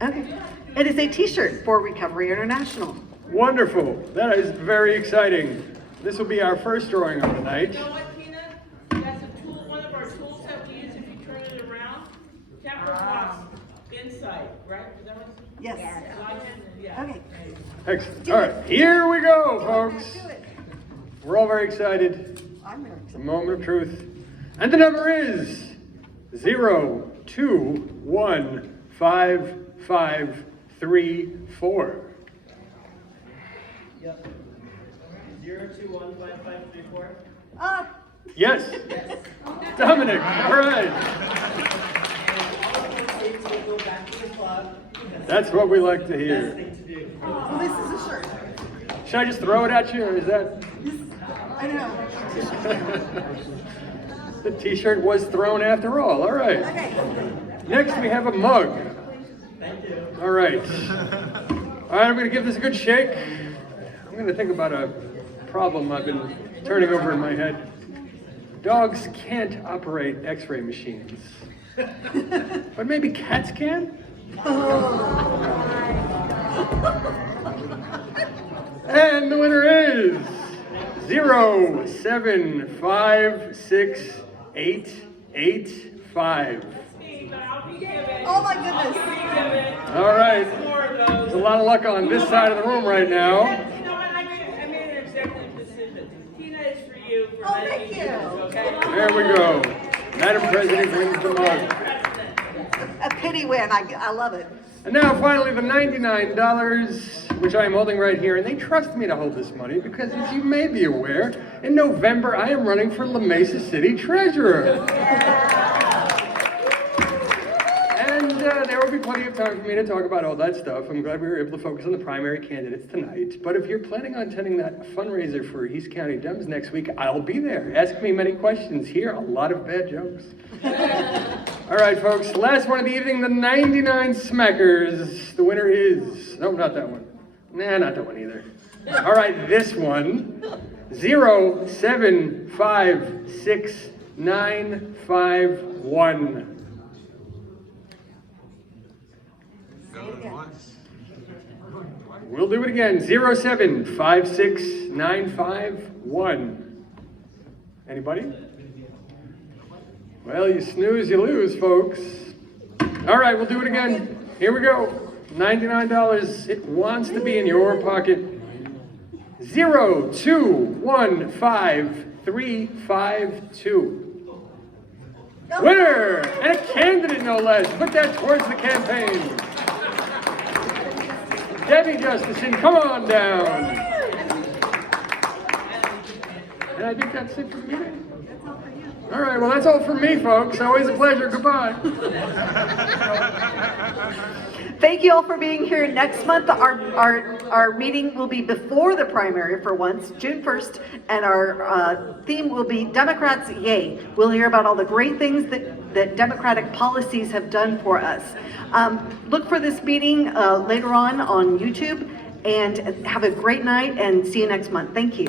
okay. It is a T-shirt for Recovery International. Wonderful. That is very exciting. This will be our first drawing of the night. You know what, Tina? That's a tool, one of our tools that we use if you turn it around. Camera walks inside, right? Is that what it's? Yes. Yeah. Okay. Excellent. All right, here we go, folks. We're all very excited. I'm very It's a moment of truth. And the number is 02155534. Yep. 02155534. Yes. Dominic, all right. That's what we like to hear. Well, this is a shirt. Should I just throw it at you, or is that? I know. The t-shirt was thrown after all. All right. Okay. Next, we have a mug. Thank you. All right. All right, I'm going to give this a good shake. I'm going to think about a problem I've been turning over in my head. Dogs can't operate x-ray machines. But maybe cats can? And the winner is 0756885. Oh my goodness. All right. There's a lot of luck on this side of the room right now. You know what? I made an executive decision. Tina is for you for Oh, many thank you. years, okay? There we go. Madam President wins the mug. A pity win, I love it. And now finally the $99, which I am holding right here, and they trust me to hold this money because, as you may be aware, in November I am running for La Mesa City Treasurer. And there will be plenty of time for me to talk about all that stuff. I'm glad we were able to focus on the primary candidates tonight. But if you're planning on attending that fundraiser for East County Dems next week, I'll be there. Ask me many questions. Hear a lot of bad jokes. All right, folks, last one of the evening, the 99 Smackers. The winner is, no, not that one. Nah, not that one either. All right, this one, 0756951. We'll do it again, 0756951. Anybody? Well, you snooze, you lose, folks. All right, we'll do it again. Here we go. $99. It wants to be in your pocket. 0215352. Winner! And a candidate, no less. Put that towards the campaign. Debbie Jefferson, come on down. And I think that's it for me. All right, well, that's all from me, folks. Always a pleasure. Goodbye. Thank you all for being here. Next month, our meeting will be before the primary for once, June 1st, and our theme will be Democrats Yay. We'll hear about all the great things that Democratic policies have done for us. Look for this meeting later on YouTube, and have a great night, and see you next month. Thank you.